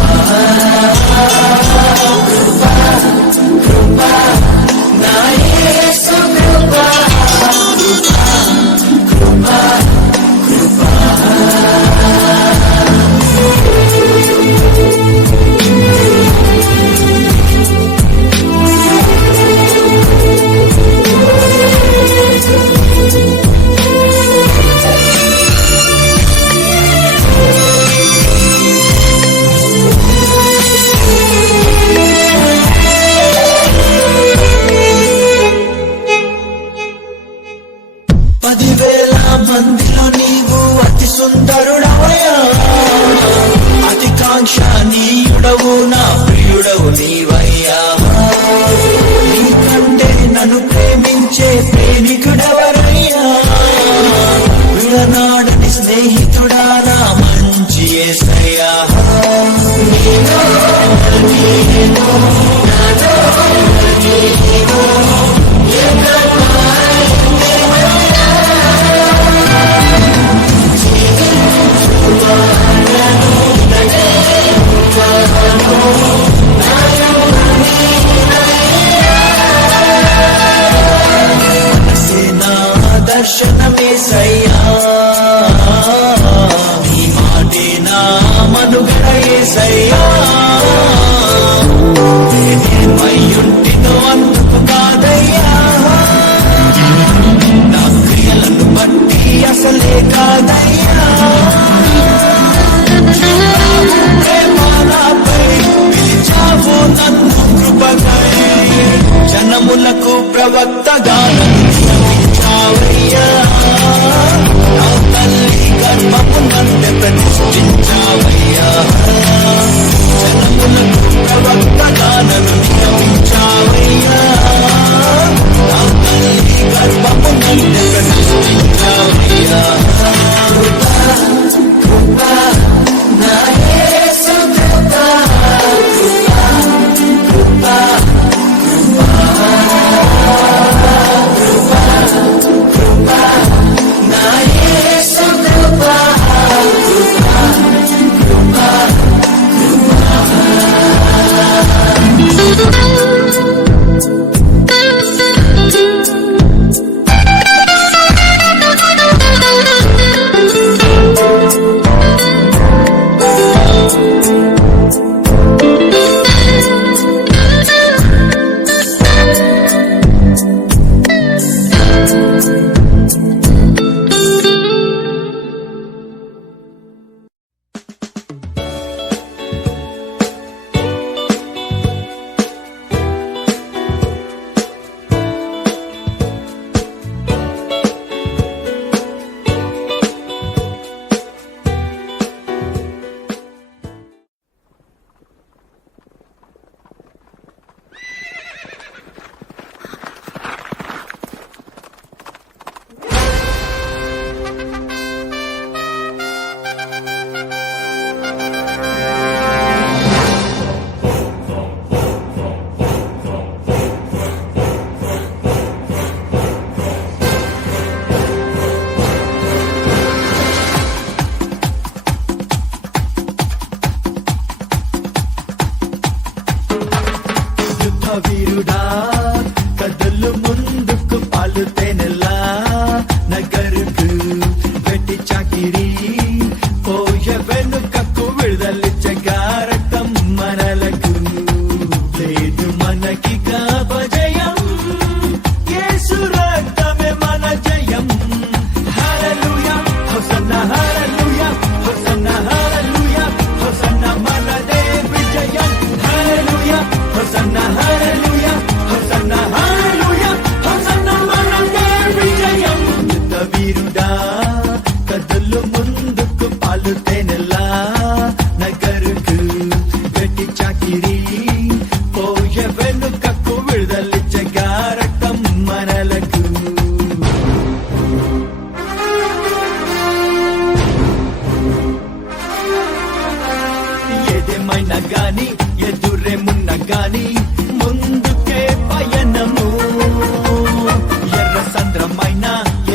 కృపా కృపా నా యేసు కృపా కృపా కృపా కృపా పదివేల మందిలో నీవు అతి సుందరుడవయ్యా అతి కాంక్షణీయుడవు నా ప్రియుడవు నీవయ్యా నీకంటే నన్ను ప్రేమించే ప్రేమికుడెవరయ్యా విడనాడని స్నేహితుడా నా మంచి యేసయ్యా దర్శనమేసయ్యా నీ మాటే నా మనుగడ యేసయ్యా నేనేమయ్యుంటినో అందుకు కాదయ్యా నా క్రియలను బట్టి అసలే కాదయ్యా ప్రేమ నాపై పిలిచావు నన్ను కృపకై జనములకు ప్రవక్తగా నన్ను నియమించావయ్యా నా తల్లి గర్భమునందే ప్రతిష్ఠించావయ్యా జనములకు వీరుడా కదలు ముందుకు పాలు తేనెలా నగరుకు వెట్టి చాకిరి పోయ వెనుకకు విడుదలిచ్చగా రక్తం మనలకు లేదు మనకి జయం యేసు రక్తమే మన జయం హల్లెలూయా హోసన్నా హల్లెలూయా హోసన్నా హల్లెలూయా హోసన్నా మనదే విజయం హల్లెలూయా హోసన్నా హల్లెలూయా హోసన్నా హల్లెలూయా హోసన్నా మనదే విజయం వీరుడా కదలు ముందుకు పాలు తేనెలా నగరుకు వెట్టి చాకిరి పోయ వెనుకకు విడుదలిచ్చగా రక్తం మనలకు ఏదేమైనా గాని ఎదురేమున్న గాని ముందుకే పయనము ఎర్ర సంద్రమైన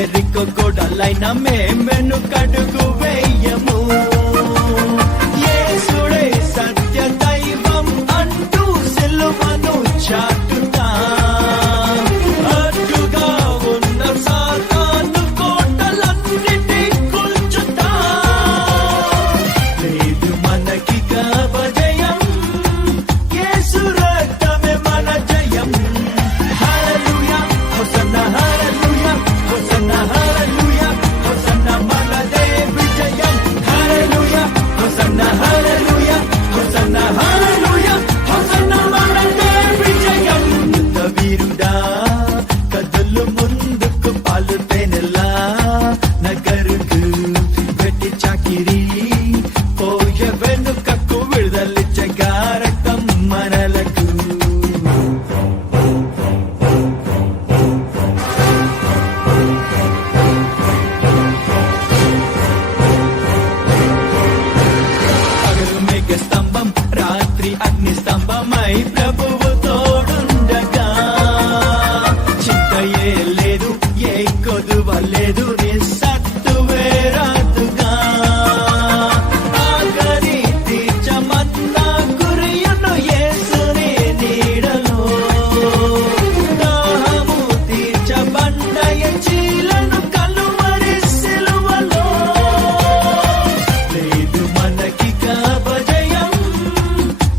ఎరికో గోడలైన మేమెనుకడుగు వేయము యేసుడే సత్య దైవం అంటూ సిలువను చాటుతా అడ్డుగా ఉన్న సాతాను కోటలన్నిటి కూల్చుతా లేదు మనకి జయం యేసు రక్తమే మన జయం హల్లెలూయా హోసన్నా హల్లెలూయా హోసన్నా హల్లెలూయా హోసన్నా మనదే విజయం హల్లెలూయా హోసన్నా హల్లెలూయా హోసన్నా హల్లెలూయా హోసన్నా మనదే విజయం వీరుడా కదలు ముందుకు పాలు తేనెలా నగరుకు వెట్టి చాకిరి పోయ వెనుకకు విడుదలిచ్చగా రక్తం మనలకు పగలు మేఘ స్తంభం రాత్రి అగ్ని స్తంభమై ప్రభువు తోడుండగా చింతయే లేదు ఏ కొదువ లేదు నిస్సత్తువే రాదుగా ఆఖరి తీర్చమన్నా గురియును యేసుని నీడలో దాహము తీర్చబండయ చీలను కలువరి సిలువలో లేదు మనకి జయం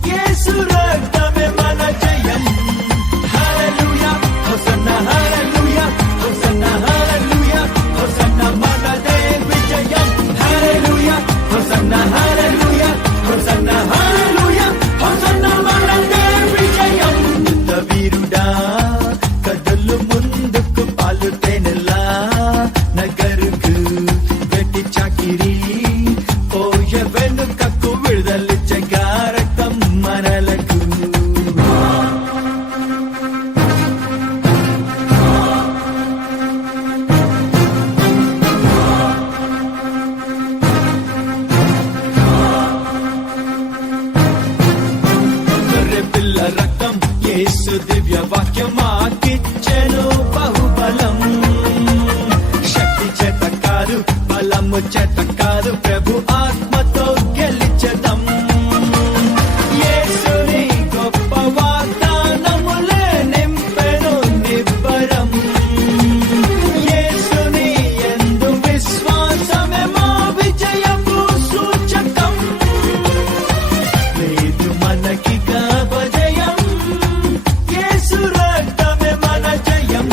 యేసు రక్తమే మన జయం హల్లెలూయా హోసన్నా హల్లెలూయా హోసన్నా హల్లెలూయా హోసన్నా మనదే విజయం హల్లెలూయా హోసన్నా హల్లెలూయా హోసన్నా హల్లెలూయా హోసన్నా మనదే విజయం వీరుడా కదలు ముందుకు పాలు తేనెలా నగరుకు వెట్టి చాకిరి పోయ వెనుకకు విడుదలిచ్చగా రక్తం మనలకు గొర్రె పిల్ల రక్తం యేసు దివ్య వాక్యం మాకిచ్చెను బహుబలం శక్తి చేత కాదు బలము చేత కాదు ప్రభు ఆత్మతో గెలిచెదం యేసుని గొప్ప వాగ్దానములే నింపెను నిబ్బరం యేసుని యందు విశ్వాసమే మా విజయపు సూచకం లేదు మనకి జయం యేసు రక్తమే మన జయం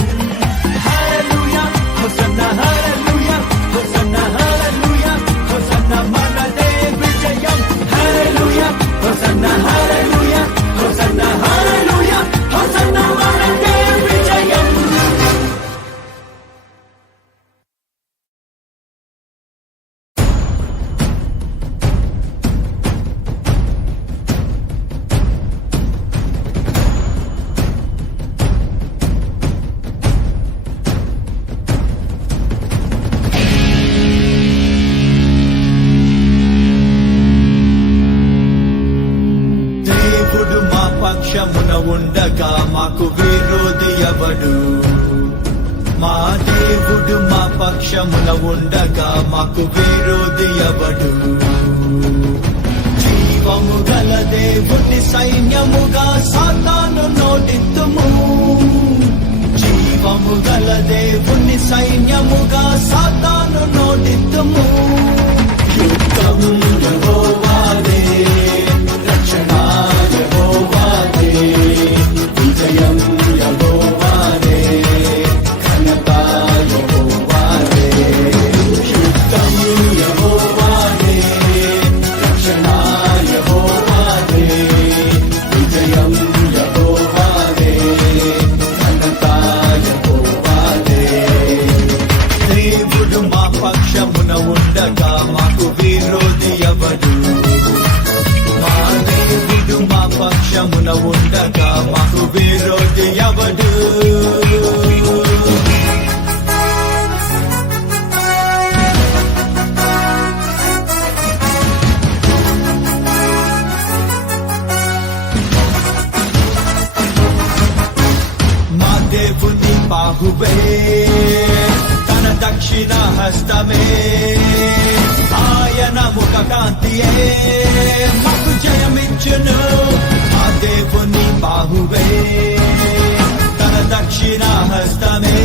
హల్లెలూయా హోసన్నా హల్లెలూయా హోసన్నా హల్లెలూయా హోసన్నా మనదే విజయం హల్లెలూయా హోసన్నా హల్లెలూయా హోసన్నా హల్లెలూయా హోసన్నా మనదే విజయం దేవుడు మా పక్షమున ఉండగా మాకు విరోధి ఎవడు మా దేవుడు మా పక్షమున ఉండగా మాకు విరోధి ఎవడు జీవము గల దేవుని సైన్యముగా సాతాను నోటి బలము గల దేవుని సైన్యముగా సాతాను నోటిద్దుము. యుద్ధం యెహోవాదే, రక్షణ యెహోవాదే, విజయం యెహోవాదే, ఘనత యెహోవాదే. యుద్ధం యెహోవాదే, రక్షణ యెహోవాదే, విజయం యెహోవాదే, ఘనత యెహోవాదే. దేవుడు మా పక్షమున ఉండగా మాకు విరోధి ఎవడు? మా దేవుడు మా పక్షమున ఉండగా మాకు విరోధి ఎవడు? మా దేవుని బాహువే, తన దక్షిణ హస్తమే, ఆయన ముఖ కాంతియే మాకు జయమిచ్చును. మా దేవుని బాహువే, తన దక్షిణ హస్తమే,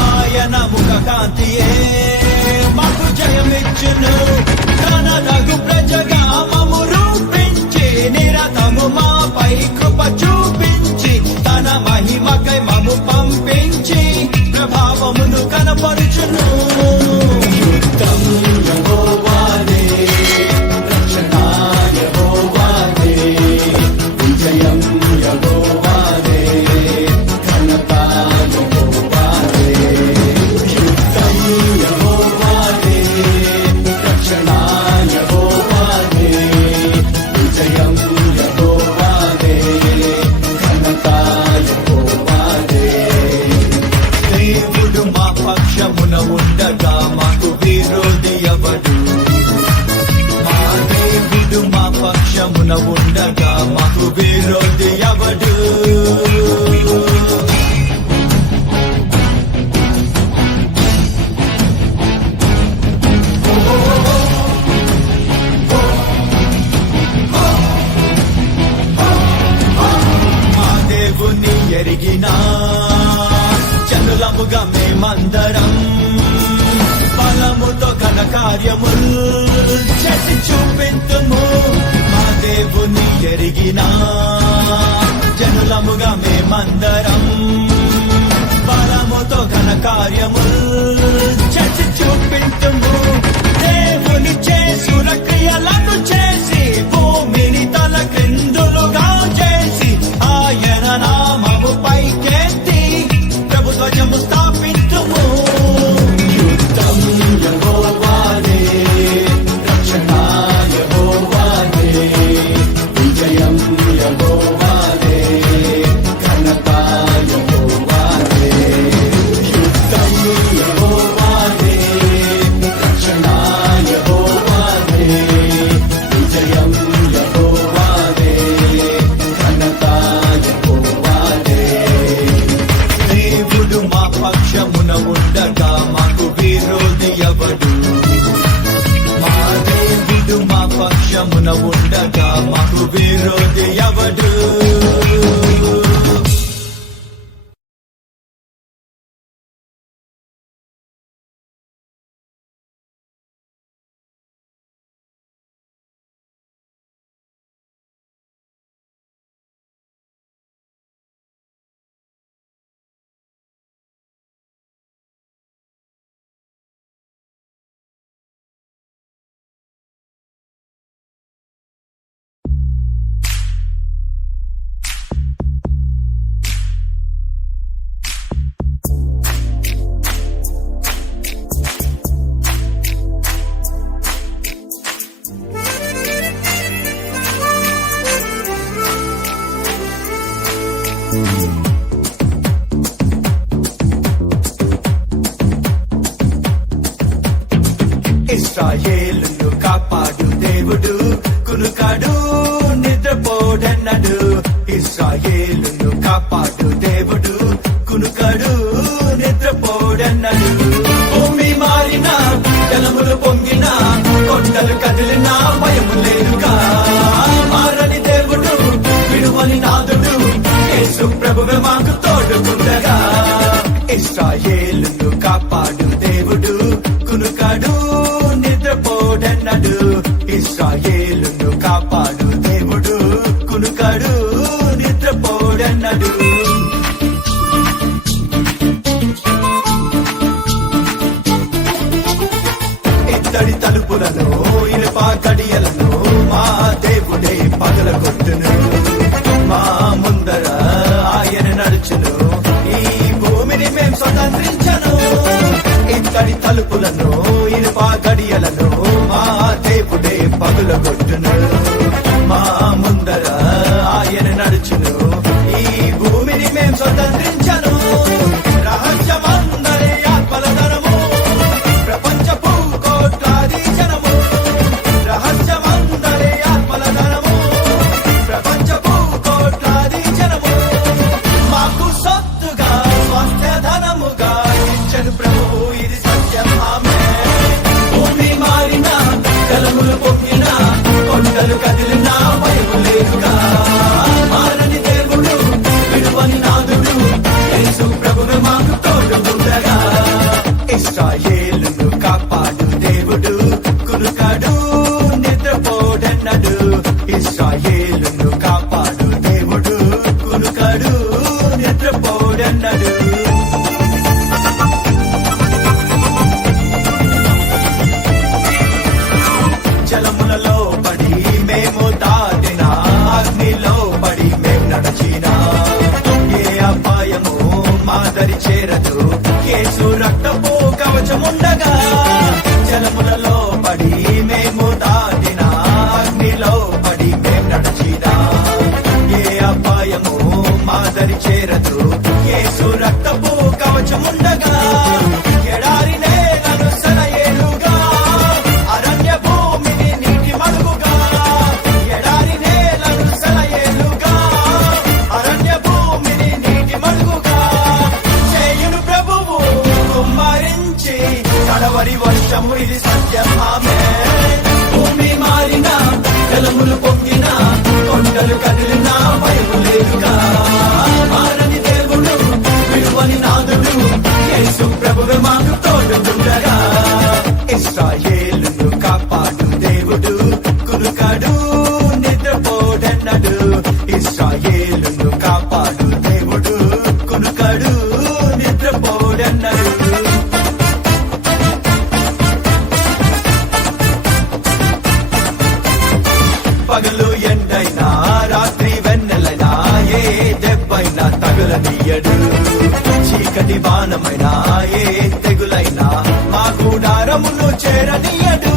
ఆయన ముఖ కాంతియే మాకు జయమిచ్చును. తన రఘు ప్రజగా మము రూపించి నిరతము మాపై కృప చూపించి తన మహిమకై మము పంపించి ప్రభావమును కనపరుచును. యుద్ధం యెహోవాదే, రక్షణ యెహోవాదే, విజయం యెహోవాదే, ఘనత యెహోవాదే. యుద్ధం యెహోవాదే, రక్షణ యెహోవాదే, విజయం యెహోవాదే, ఘనత యెహోవాదే. దేవుడు మా పక్షమున ఉండగా మాకు విరోధి ఎవడు? మా దేవుడు మా పక్షమున ఉండగా మాకు విరోధి ఎవడు? మా దేవుని ఎరిగినా జనులముగా మేమందరం బలముతో ఘన కార్యముల్ చేసి చూపింతుము. మా దేవుని ఎరిగినా జనులముగా మేమందరం బలముతో ఘన కార్యముల్ చేసి చూపింతుము. దేవుని చేసుల క్రియలను చేసి భూమిని తల క్రిందులుగా చేసి ఆయన నామము పైకెత్తి ప్రభుత్వము స్థాపింతుము. యుద్ధం యెహోవాదే, రక్షణ యెహోవాదే, విజయం యెహోవాదే, ఘనత యెహోవాదే. యుద్ధం యెహోవాదే, రక్షణ యెహోవాదే, విజయం యెహోవాదే, ఘనత యెహోవాదే. దేవుడు మా పక్షమున ఉండగా మాకు విరోధి ఎవడు? మా దేవుడు మా పక్షమున ఉండగా మాకు విరోధి ఎవడు? ఇశ్రాయేలును కాపాడు దేవుడు, కునుకాడు నిద్రపోడన్నడు. ఇశ్రాయేలును కాపాడు దేవుడు, కునుకాడు నిద్రపోడన్నడు. భూమి మారిన, జలములు పొంగిన, కొండలు కదిలిన భయము లేదుగా. మారని దేవుడు, విడువని నాదుడు, యేసు ప్రభువే మాకు తోడుకుండగా. ఇత్తడి తలుపులను ఇనుప గడియలను మా దేవుడే పగులగొట్టును. మా ముందర ఆయన నడుచును, ఈ భూమిని మేం స్వతంత్రించను. రహస్యమందరి ఆత్మల ధనము, ప్రపంచపు కోట్లాది జనము. రహస్యమందరి ఆత్మల ధనము, ప్రపంచపు కోట్లాది జనము. మాకు సొత్తుగా స్వాస్థ్య ధనముగా ఇచ్చను ప్రభువు, ఇది సత్యం ఆమేన్. భూమి మారినా జలములు పొంగినా కొండలు కదిలినా భయము లేదుగా. మారని దేవుడు విడువని నాదుడు యేసు ప్రభువు మాకు తోడుగా. ఇశ్రాయేలును కాపాడు దేవుడు, కునుకాడు నిద్రపోడన్నడు. ఇశ్రాయేలును కాపాడు దేవుడు, కునుకాడు నిద్రపోడన్నడు. జలములలో పడి మేము దాటినా, అగ్నిలో పడి మేము నడచినా, ఏ అపాయము మాదరి చేరదు. యేసు రక్తపు కవచముండగా. జలములలో పడి మేము దాటినా, అగ్నిలో పడి మేము నడచినా, ఏ అపాయము మాదరి చేరదు. యేసు రక్తపు కవచముండగా. ఎడారి నేలను సెలయేరుగా, అరణ్య భూమిని నీటి మడుగుగా. ఎడారి నేలను సెలయేరుగా, అరణ్య భూమిని నీటి మడుగుగా. చేయును ప్రభువు కుమ్మరించి కడవరి వర్షము, ఇది సత్యం ఆమేన్. భూమి మారినా జలములు పొంగినా కొండలు కదిలినా భయము లేదుగా. మారని దేవుడు విడువని నాదుడు యేసు ప్రభువు మాకు తోడుగా. ఇశ్రాయేలును కాపాడు దేవుడు, కునుకాడు నిద్రపోడన్నడు. ఇశ్రాయేలును కాపాడు దేవుడు, కునుకాడు నిద్రపోడన్నడు. పగలు ఎండైనా రాత్రి వెన్నెలైనా ఏ దెబ్బైనా తగులనీయడు. చీకటి బాణమైనా ఏ తెగులైనా మా గుడారమును చేరనీయడు.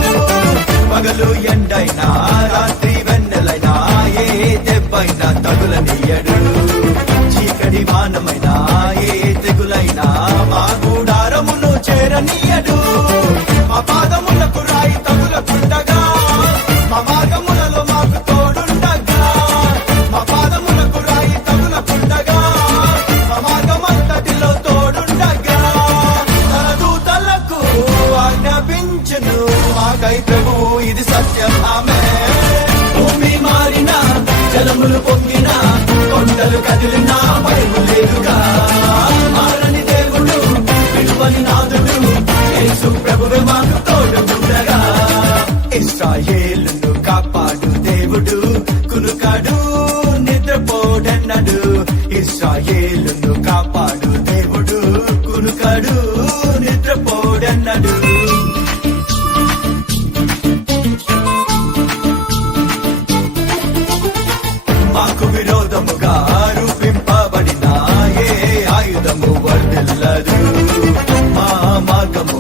పగలు ఎండైనా రాత్రి వెన్నెలైనా ఏ దెబ్బైనా తగులనీయడు. చీకటి బాణమైనా ఏ తెగులైనా మా గుడారమును చేరనీయడు. మా పాదములకు రాయి తగులకుండగా, మా మార్గములలో మాకు తోడుండగా. మా పాదములకు రాయి తగులకుండగా, మా మార్గమంతటిలో తోడుండగా. తన దూతలకు ఆజ్ఞాపించును మాకై ప్రభువు, ఇది సత్యం ఆమేన్. భూమి మారినా జలములు పొంగినా కొండలు కదిలినా భయము లేదుగా. మారని దేవుడు విడువని నాదుడు యేసు ప్రభువు మాకు తోడుగా. ఇశ్రాయేలును కాపాడు దేవుడు, కునుకాడు నిద్రపోడన్నడు. ఇశ్రాయేలును కాపాడు దేవుడు, కునుకాడు నిద్రపోడన్నడు. మాకు విరోధముగా రూపింపబడిన ఏ ఆయుధము వర్ధిల్లదు. మా మార్గము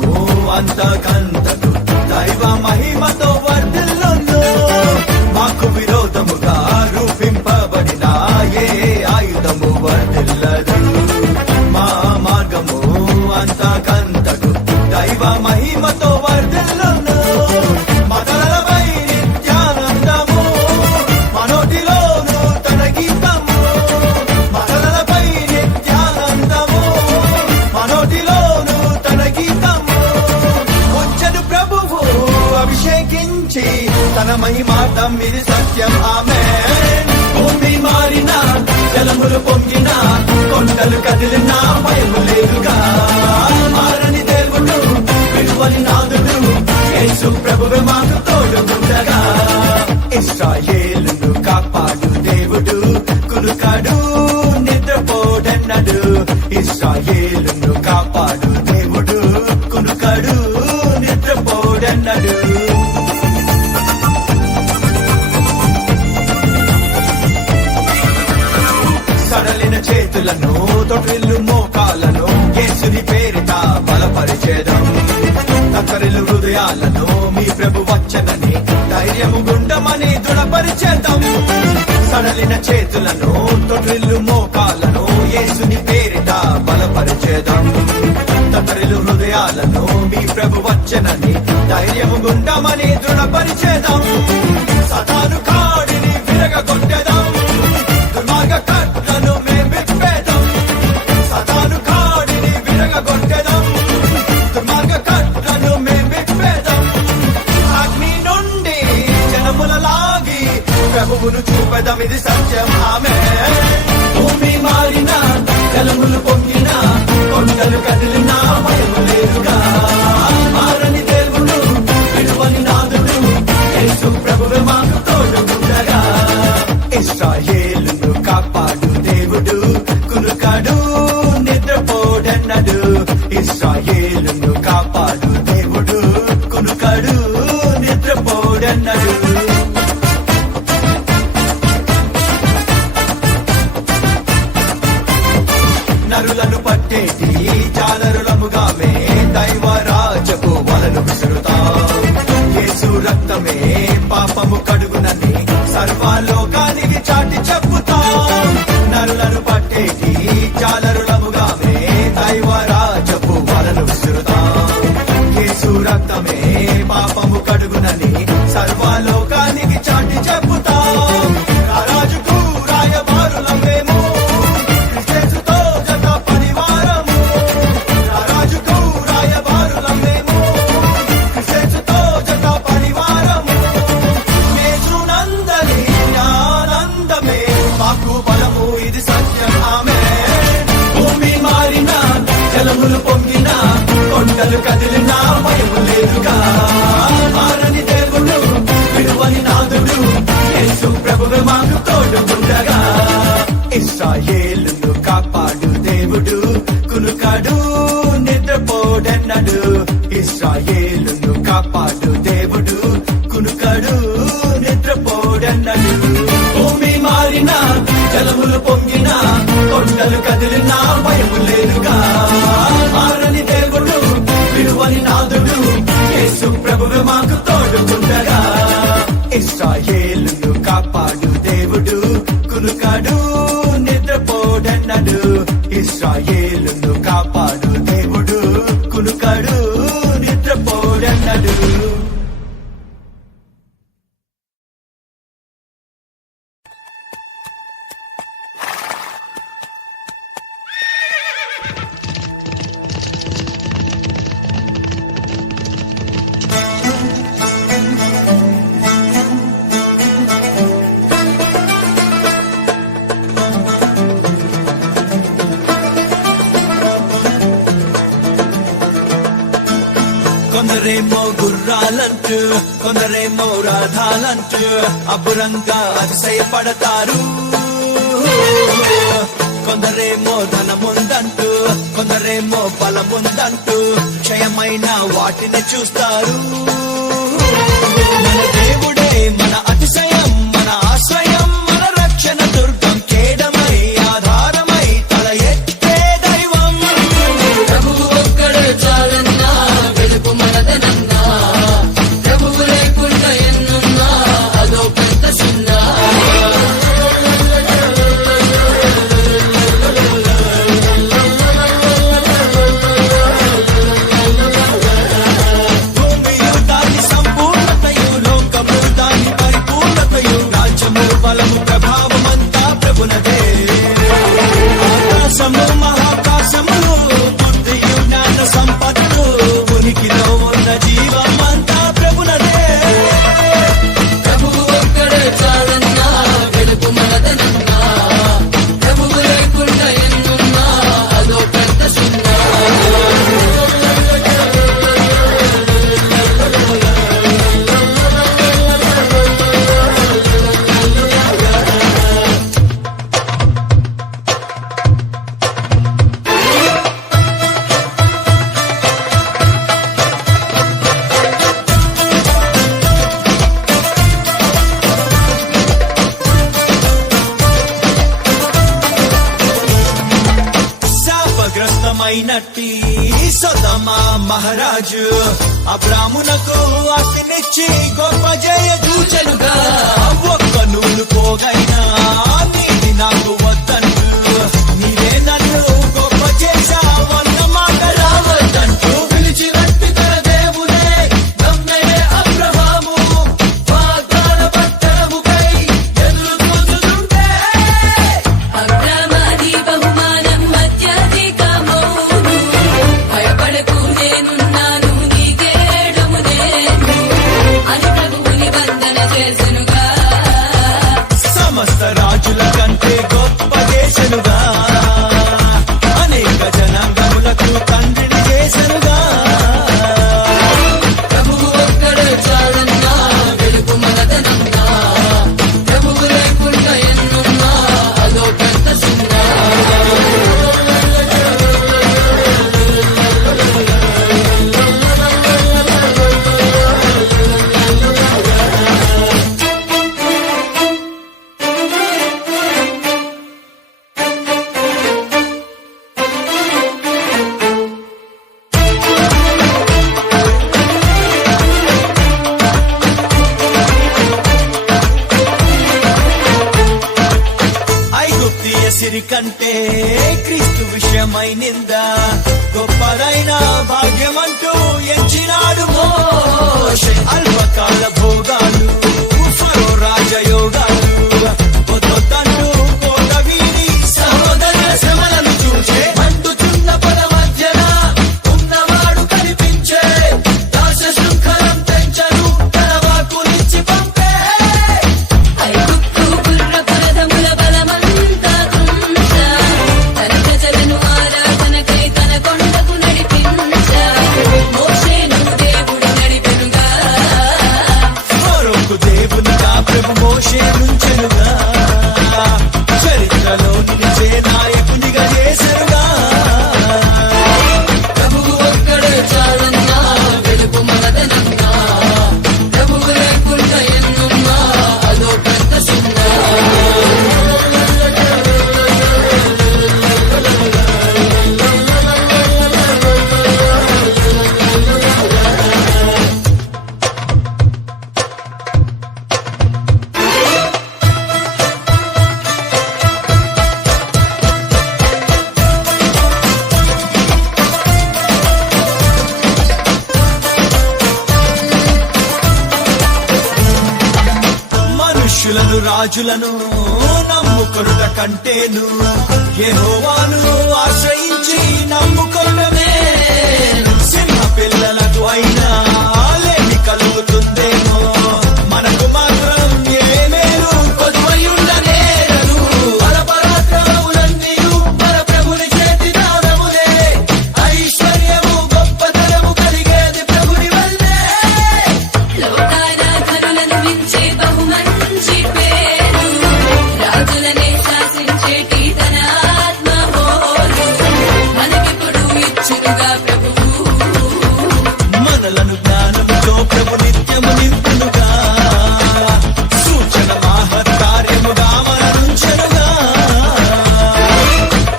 అంతకంతకు దైవ మహిమతో వర్ధిల్లును. మాకు విరోధముగా రూపింపబడిన ఏ ఆయుధము వర్ధిల్లదు. మా మార్గము అంతకంతకు దైవ మహిమతో వర్ధిల్లును. మదలపై నిత్యానందము, మనోటిలోను తన గీతము. మదలపై నిత్యానందము, మనోటిలోను తన గీతము. వచ్చను ప్రభువు అభిషేకించి తన మహిమార్థం, ఇది సత్యం ఆమేన్. భూమి మారినా జలములు పొంగినా కొండలు కదిలినా భయము లేదుగా. మారని దేవుడు విడువని నాదుడు యేసు ప్రభువు మాకు తోడుగా. ఇశ్రాయేలును కాపాడు దేవుడు, కునుకాడు నిద్రపోడన్నడు. ఇశ్రాయేలును కాపాడు దేవుడు, కునుకాడు నిద్రపోడన్నడు. సడలిన చేతులను తొట్టిల్లు మోకాలను యేసుని పేరిట బల బలపరిచేదం తకరిలు హృదయాలను మీ ప్రభు వచ్చనని ధైర్యము గుండమని దృఢపరిచేదం సడలిన చేతులను తొట్రిల్లు మోకాలను యేసుని పేరిట బలపరిచేదం తకరిలు హృదయాలను మీ ప్రభు వచ్చనని ధైర్యము గుండమని దృఢపరిచేదం సతాను కాడిని విరగొట్టేదం దుర్మార్గ కట్లను మేం విప్పేదం సతాను కాడిని విరగొట్టేదం దుర్మార్గ కట్లను మేం విప్పేదం అగ్ని నుండి జనముల లాగి ప్రభువును చూపెదం ఇది సత్యం ఆమె భూమి మారిన జలములు పొంగిన కొండలు కదిలినా భయము లేదుగా మారని దేవుడు విడువని నాదుడు యేసు ప్రభువే మాకు తోడుగుండగా ఇశ్రాయేలును కాపాడు దేవుడు కునుకాడు నిద్రపోడన్నడు ఇశ్రాయేలును కాపాడు దేవుడు కునుకాడు నిద్రపోడన్నడు నరులను పట్టేటి జాలరులముగామే దైవరాజపు వలను విసురుతాం యేసు రక్తమే పాపము కడుగునని సర్వలోకానికి చాటి చెప్పుతాం నరులను పట్టేటి జాలరులముగామే దైవరాజపు వలను విసురుతాం యేసు రక్తమే పాపము కడుగునని సర్వలోకానికి చాటి చెప్పుతాం రాజుకు రాయబారులమేమో క్రీస్తుతో జత పరివారము రాజుకు రాయబారులమేమో క్రీస్తుతో జత పరివారము యేసునందలి ఆనందమే మాకు బలము ఇది సత్యం ఆమె భూమి మారిన జలములు పొంగిన కొండలు కదిలినా భయము లేదుగా మారని దేవుడు విడువని నాదుడు యేసు ప్రభువే మాకు తోడుగుండగా ఇశ్రాయేలును కాపాడు దేవుడు కునుకాడు నిద్రపోడన్నడు ఇశ్రాయేలును కాపాడు దేవుడు కునుకాడు నిద్రపోడన్నడు భూమి మారిన జలములు పొంగిన కొండలు కదిలినా భయము లేదుగా మారని దేవుడు విడువని నాదుడు యేసు ప్రభువే మాకు తోడుగుండగా ఇశ్రాయేలును కాపాడు దేవుడు కునుకాడు నిద్రపోడన్నడు ఇశ్రాయేలును కాపాడు దేవుడు కునుకాడు నిద్రపోడన్నడు కొందరేమో గుర్రాలంటూ కొందరేమో రథాలంటూ అబ్బురంగా అతిశయపడతారు కొందరేమో ధనముందంటూ కొందరేమో బలముందంటూ క్షయమైన వాటిని చూస్తారు మన దేవుడే మన అతిశయం మన ఆశ్రయం మన రక్షణ దుర్గం కేడమై ఆధారమై తల ఎత్తే దైవం ప్రభువు ఒక్కడే చాలన్నా వెలుగు మనదనన్నా ప్రభువు లేకుండా ఎన్నున్నా అదో పెద్ద సున్నా భూమియు దాని సంపూర్ణతయు లోకము దాని పరిపూర్ణతయు రాజ్యము బలము ప్రభావమంతా ప్రభునదే ఆకాశము మహాకాశములు బుద్ధియు జ్ఞాన సంపత్తు ఉనికిలో ఉన్న జీవమంతా ప్రభునదే ప్రభువు ఒక్కడే చాలన్నా వెలుగు మనదనన్నా ప్రభువు లేకుండా ఎన్నున్నా అదో పెద్ద సున్నా శాపగ్రస్తమైనట్టి సొదమా మహారాజు అబ్రామునకు ఆస్తినిచ్చి గొప్ప జయ చూచెనుగా ఒక్క నూలు పోగైనా నీది నాకు వద్దంటూ నీవే నన్ను గొప్ప చేశావన్న మాట రావద్దంటూ పిలిచినట్టు తన దేవుడే నమ్మయే అబ్రహాము వాగ్దాన పట్టణముకై ఎదురు చూస్తుంటే అబ్రహాది బహుమానం అత్యధికమౌను భయపడకు నేనున్నాను నీ కేడము నేను అని ప్రభువుని వందన చేసెనుగా సమస్త రాజుల కంటే గొప్ప చేసెనుగా అనేక జనాంగములకు తండ్రిని చేసెనుగా ప్రభువు ఒక్కడే చాలన్నా వెలుగు మనదనన్నా ప్రభువు లేకుండా ఎన్నున్నా అదో పెద్ద సున్నా ఐగుప్తీయ సిరి కంటే క్రీస్తు విషయమై నింద గొప్పదైన భాగ్యమంటూ ఎంచినాడు మోషే అల్పకాల భోగాలు ఫరో రాజయోగాలు వద్దొద్దంటూ కోట వీడి సహోదర శ్రమలను చూచే మండుచున్న పద మధ్యన ఉన్నవాడు కనిపించే దాస శృంఖలం తెంచను తన వాక్కులిచ్చి పంపే ఐగుప్తు గుర్రపురథముల బలమంతా కుంచ తన ప్రజలను ఆరాధనకై తన కొండకు నడిపించ మోషేను దేవుడు నడిపెనుగా ఫరోకు దేవునిగా ప్రభు మోషే నుంచెనుగా చరిత్రలో నిలిచే నాయకునిగా చేసెనుగా ప్రభువు ఒక్కడే చాలన్నా వెలుగు మనదనన్నా ప్రభువు లేకుండా ఎన్నున్నా అదో పెద్ద సున్నా మనుష్యులను రాజులను నమ్ముకొనుట కంటేను యెహోవాను ఆశ్రయించి నమ్ముకొనమే సింహ పిల్లలకు అయినా లేమి కలుగుతుందేమో మనకు మాత్రం ఏ మేలు కొద్వయుండనేరదు బలపరాక్రమములన్నీయు మన ప్రభుని చేతి దానములే ఐశ్వర్యము గొప్పతనము కలిగేది ప్రభుని వల్లే లోకాన ధనులను మించే బహుమంచి పేరు రాజులనే శాసించేటి తన ఆత్మ హోరు మనకిప్పుడు ఇచ్చునుగా ప్రభువు మనలను జ్ఞానముతో ప్రభు నిత్యము నింపునుగా సూచన మహత్కార్యముగా మననుంచెనుగా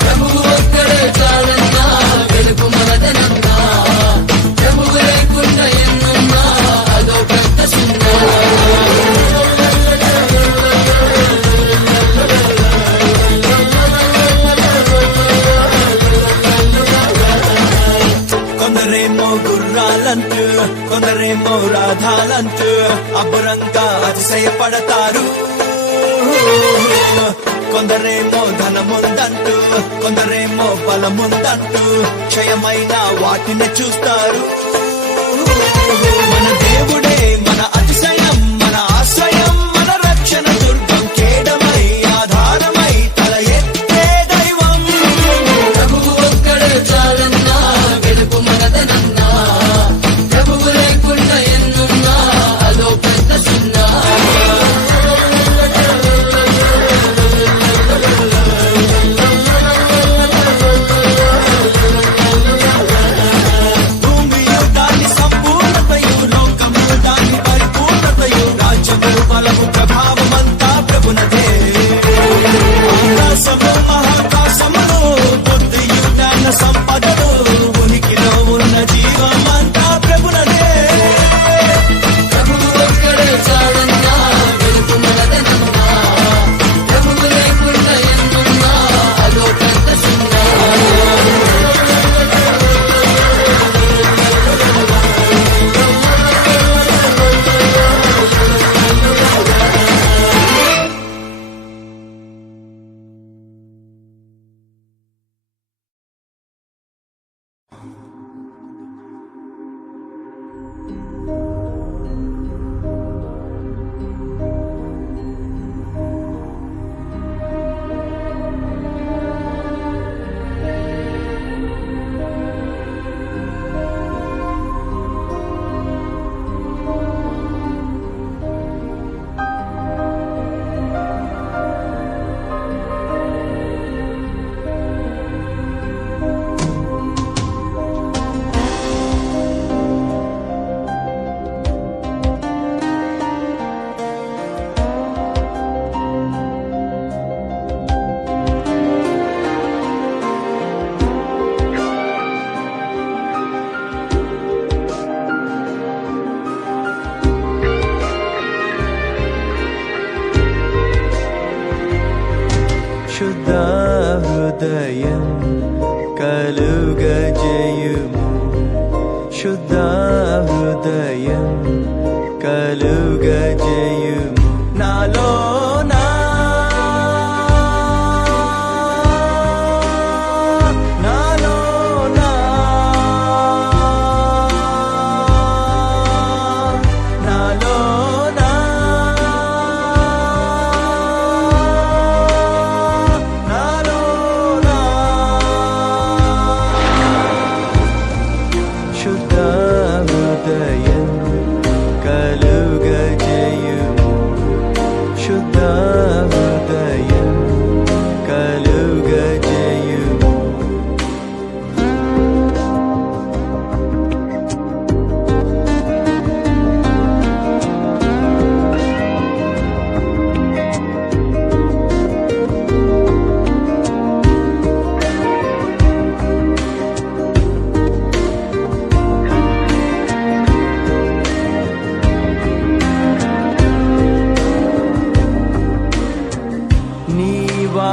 ప్రభువు ఒక్కడే చాలన్నా వెలుగు మనదనన్నా ప్రభువు లేకుండా ఎన్నున్నా అదో పెద్ద సున్నా కొందరేమో గుర్రాలంటూ కొందరేమో రాధాలంటూ అబ్బురంగా అతిశయపడతారు కొందరేమో ధనముందంటూ కొందరేమో బలముందంటూ క్షయమైన వాటిని చూస్తారు మన దేవుడే మన అతిశయం మన ఆశ్రయం మన రక్షణ దుర్గం కేడమై ఆధారమై తల ఎత్తే దైవం ప్రభువు ఒక్కడే చాలన్నా వెలుగు మనదనన్నా ప్రభువు లేకుండా ఎన్నున్నా అదో పెద్ద సున్నా భూమియు దాని సంపూర్ణతయు లోక హృదయం కలుగజేయుము శుద్ధ హృదయం కలుగజేయుము నాలో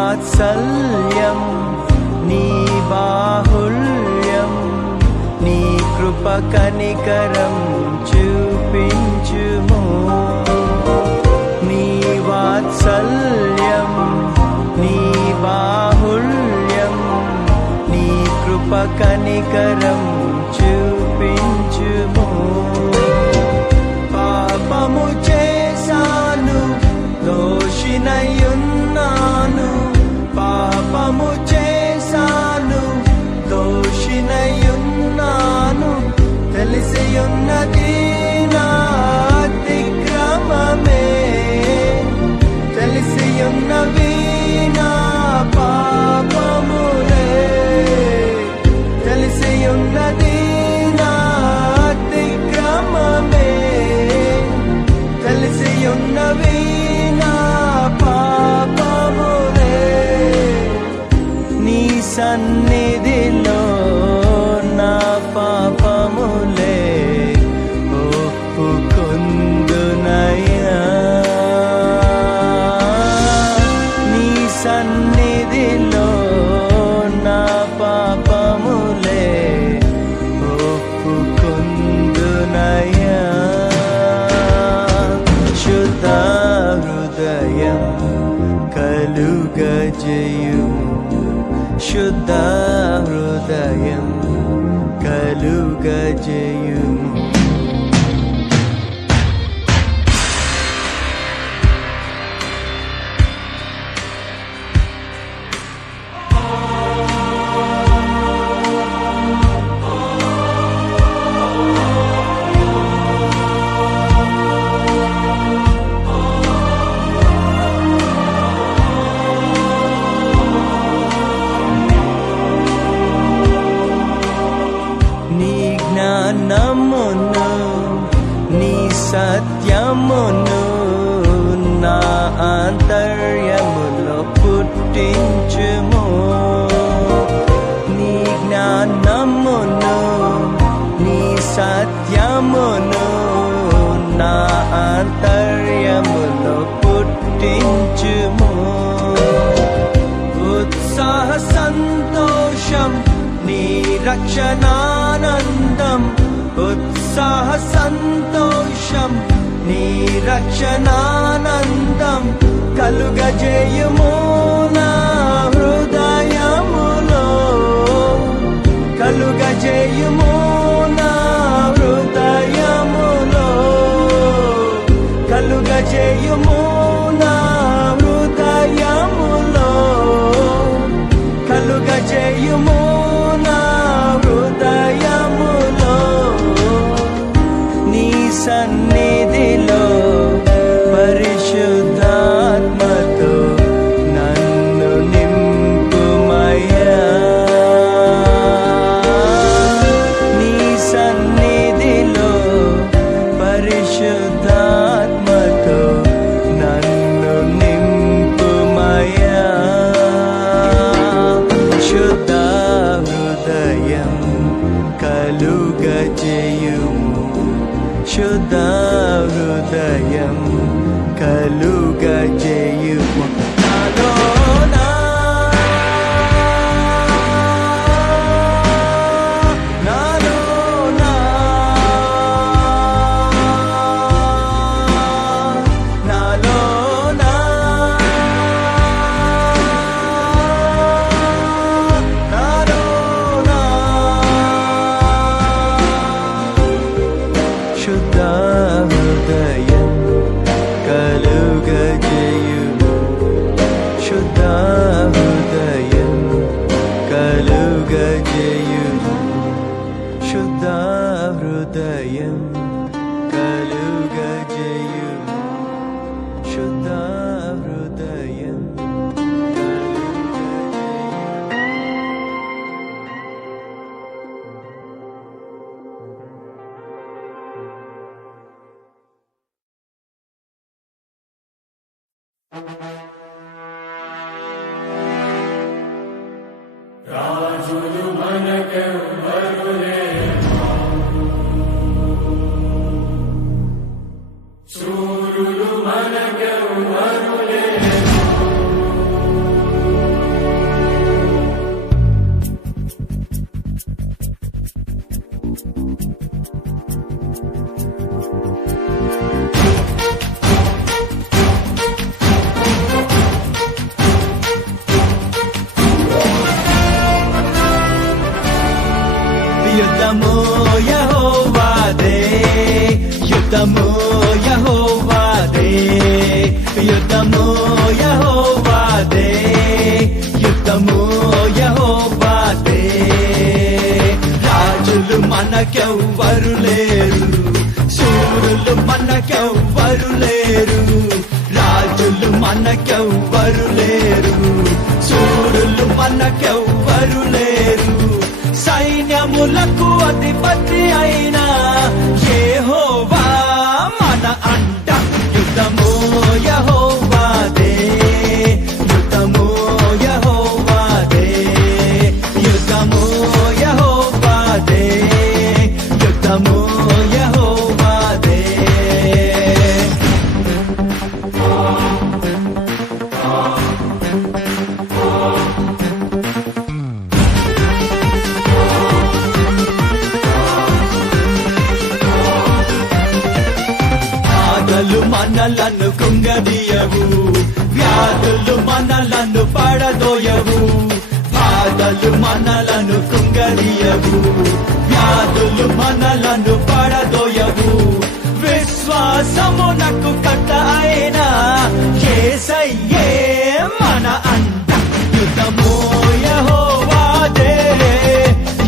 వాత్సల్యం నీ బాహుల్యం నీ కృప కనికరం చూపించుము నీ వాత్సల్యం నీ బాహుల్యం నీ కృప కనికరం చూపించుము పాపము చేశాను దోషినయున్నాను పాపము చేశాను దోషినయున్నాను తెలిసియున్నది నా అతిక్రమమే తెలిసియున్నవి నా పాపములే తెలిసియున్నది నా అతిక్రమమే తెలిసియున్నవి నా పాపములే నీ సన్నిధిలో నా పాపములే ఒప్పుకొందునయ్యా నీ సన్నిధిలో నా పాపములే ఒప్పుకొందునయ్యా శుద్ధ హృదయం కలుగజేయుము శుద్ధ హృదయం కలుగజేయుము జ్ఞానమును నీ సత్యమును నా ఆంతర్యములో పుట్టించుము నీ జ్ఞానమును నీ సత్యమును నా ఆంతర్యములో పుట్టించుము ఉత్సాహ సంతోషం నీ రక్షణానందం ఉత్సాహ సంతోషం నీ రక్షణానందం కలుగజేయుము నా హృదయములో కలుగజేయుము నా హృదయములో కలుగజేయుము నా హృదయములో కలుగజేయుము నా హృదయములో నీ సన్నిధిలో పరిశుద్ధాత్మతో నన్ను నింపు యుద్ధము యెహోవాదే, యుద్ధము యెహోవాదే, యుద్ధము యెహోవాదే, యుద్ధము యెహోవాదే. రాజులు మనకెవ్వరు లేరు, శూరులు మనకెవ్వరు లేరు, రాజులు మనకెవ్వరు లేరు, శూరులు మనకెవ్వరు లేరు. సైన్యములకు అధిపతి అయిన యెహోవా మన అంట. యుద్ధము యెహోవాదే, యుద్ధము యెహోవాదే, యుద్ధము యెహోవాదే, యుద్ధము యెహోవాదే. బాధలు మనలను కుంగదీయవు, వ్యాధులు మనలను పడదోయవు. బాధలు మనలను కుంగదీయవు, వ్యాధులు మనలను పడదోయవు. విశ్వాసమునకు కట్ట అయిన యేసయ్యే మన అంట. యుద్ధము యెహోవాదే,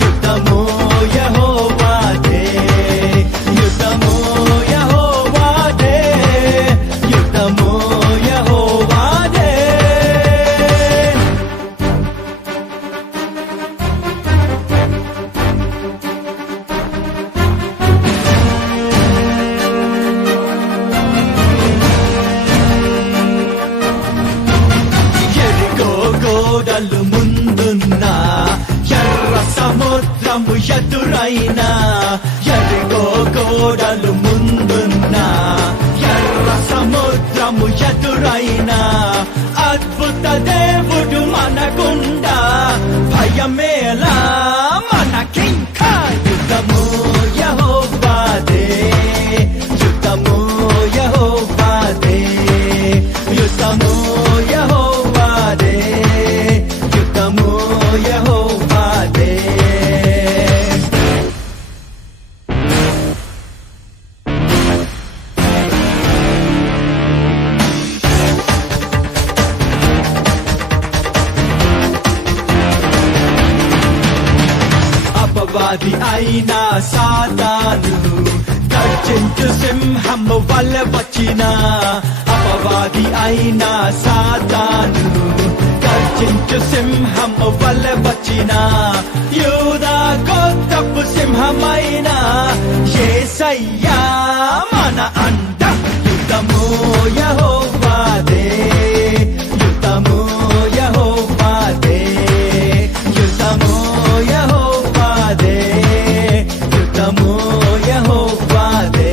యుద్ధము యెహోవాదే, యుద్ధము యెహోవాదే, యుద్ధము యెహోవాదే. ఎరికో గోడలు ముందున్నా, ఎర్ర సముద్రము ఎదురైనా. ఎరికో గోడలు ముందున్నా, ఎర్ర సముద్రము ఎదురైనా. అద్భుత దేవుడు మనగుండా, భయమేలా మనకింకా. యుద్ధము యెహోవాదే, యుద్ధము యెహోవాదే, యుద్ధము యెహోవాదే, యుద్ధము యెహోవాదే. అపవాది అయిన సాతాను గర్జించు సింహము వలె వచ్చిన. అపవాది అయిన సాతాను గర్జించు సింహము వలె వచ్చిన. యూదా గోత్రపు సింహమైన యేసయ్యా మన అంట. యుద్ధము యెహోవాదే, యుద్ధము యెహోవాదే, యుద్ధము యెహోవాదే, యుద్ధము యెహోవాదే.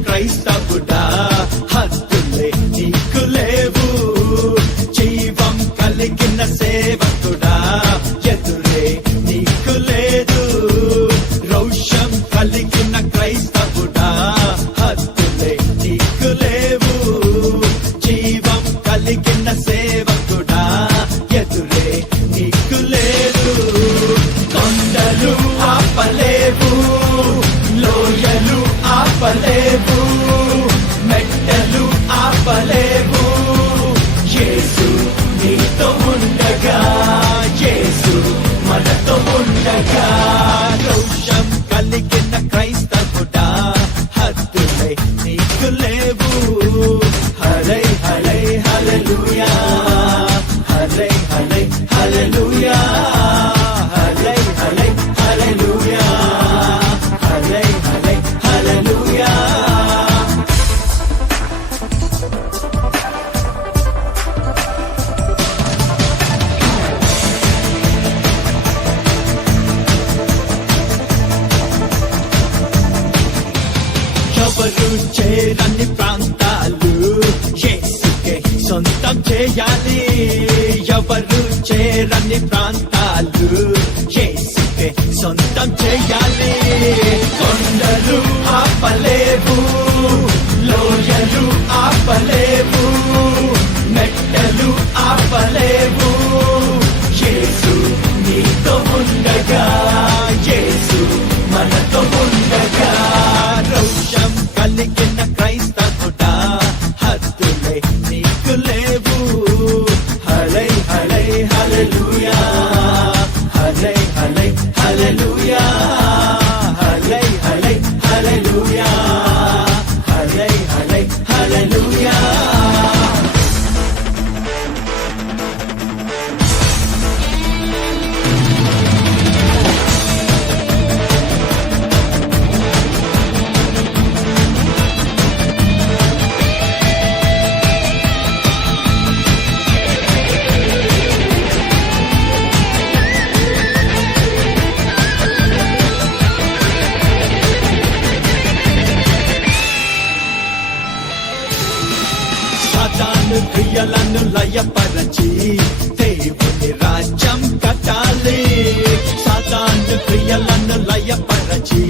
క్రైస్తవుడా హద్దులే నీకు లేవు జీవం కలిగిన సేవకుడా ఎదురే నీకు లేదు రౌషం కలిగిన క్రైస్తవుడా హద్దులే నీకు లేవు జీవం కలిగిన సేవకుడా ఎదురే నీకు లేదు కొండలు ఆపలేవు లోయలు ఆపలేవు మెట్టలు ఆపలేవు యేసు నీతో ఉండగా యేసు మనతో ఉండగా రోషం కలిగిన క్రైస్తవుడా హద్దులే నీకు లేవు హరై హరై హల్లెలూయా హరై హరై హల్లెలూయా హరై హరై హల్లెలూయా హరై హరై హల్లెలూయా ఎవరు చేరని ప్రాంతాలు యేసుకే సొంతం చేయాలి ఎవరు చేరని ప్రాంతాలు యేసుకే సొంతం చేయాలి కొండలు ఆపలేవు లోయలు ఆపలేవు మెట్టలు ఆపలేవు యేసు నీతో ఉండగా యేసు మనతో ఉండగా రోషం కలిగిన క్రైస్తవుడా హద్దులే నీకు లేవు హరై హరై హల్లెలూయా హరై హరై హల్లెలూయా హరై హరై హల్లెలూయా హరై హరై హల్లెలూయా సాతాను క్రియలను లయపరచి దేవుని రాజ్యం కట్టాలి సాతాను క్రియలను లయపరచి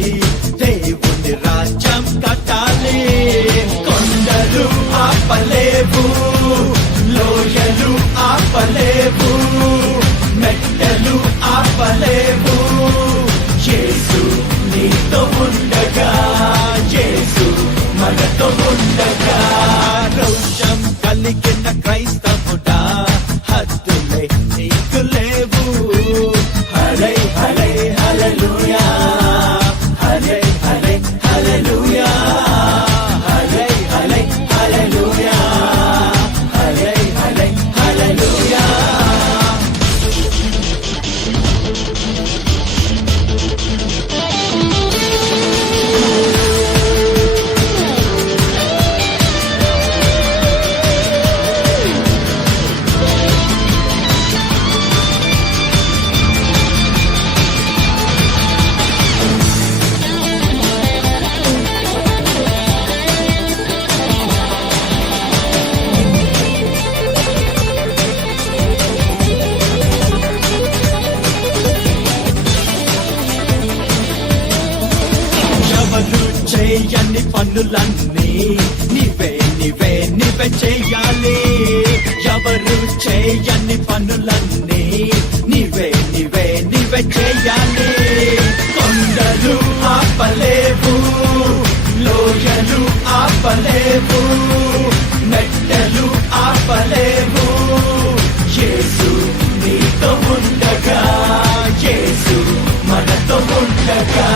దేవుని రాజ్యం కట్టాలి కొండలు ఆపలేవు లోయలు ఆపలేవు మెట్టలు ఆపలేవు యేసు నీతో ఉండగా యేసు మనతో ఉండగా రోషం కలిగిన క్రైస్తవుడా హద్దులే నీకు లేవు హరై హరై హల్లెలూయా హరై హరై హల్లెలూయా హరై హరై హల్లెలూయా హరై హరై హల్లెలూయా ఎవరు చేయని పనులన్నీ నీవే నీవే నీవే చేయాలి ఎవరు చేయని పనులన్నీ నీవే నీవే నీవే చేయాలి కొండలు ఆపలేవు లోయలు ఆపలేవు మెట్టలు ఆపలేవు యేసు నీతో ఉండగా యేసు మనతో ఉండగా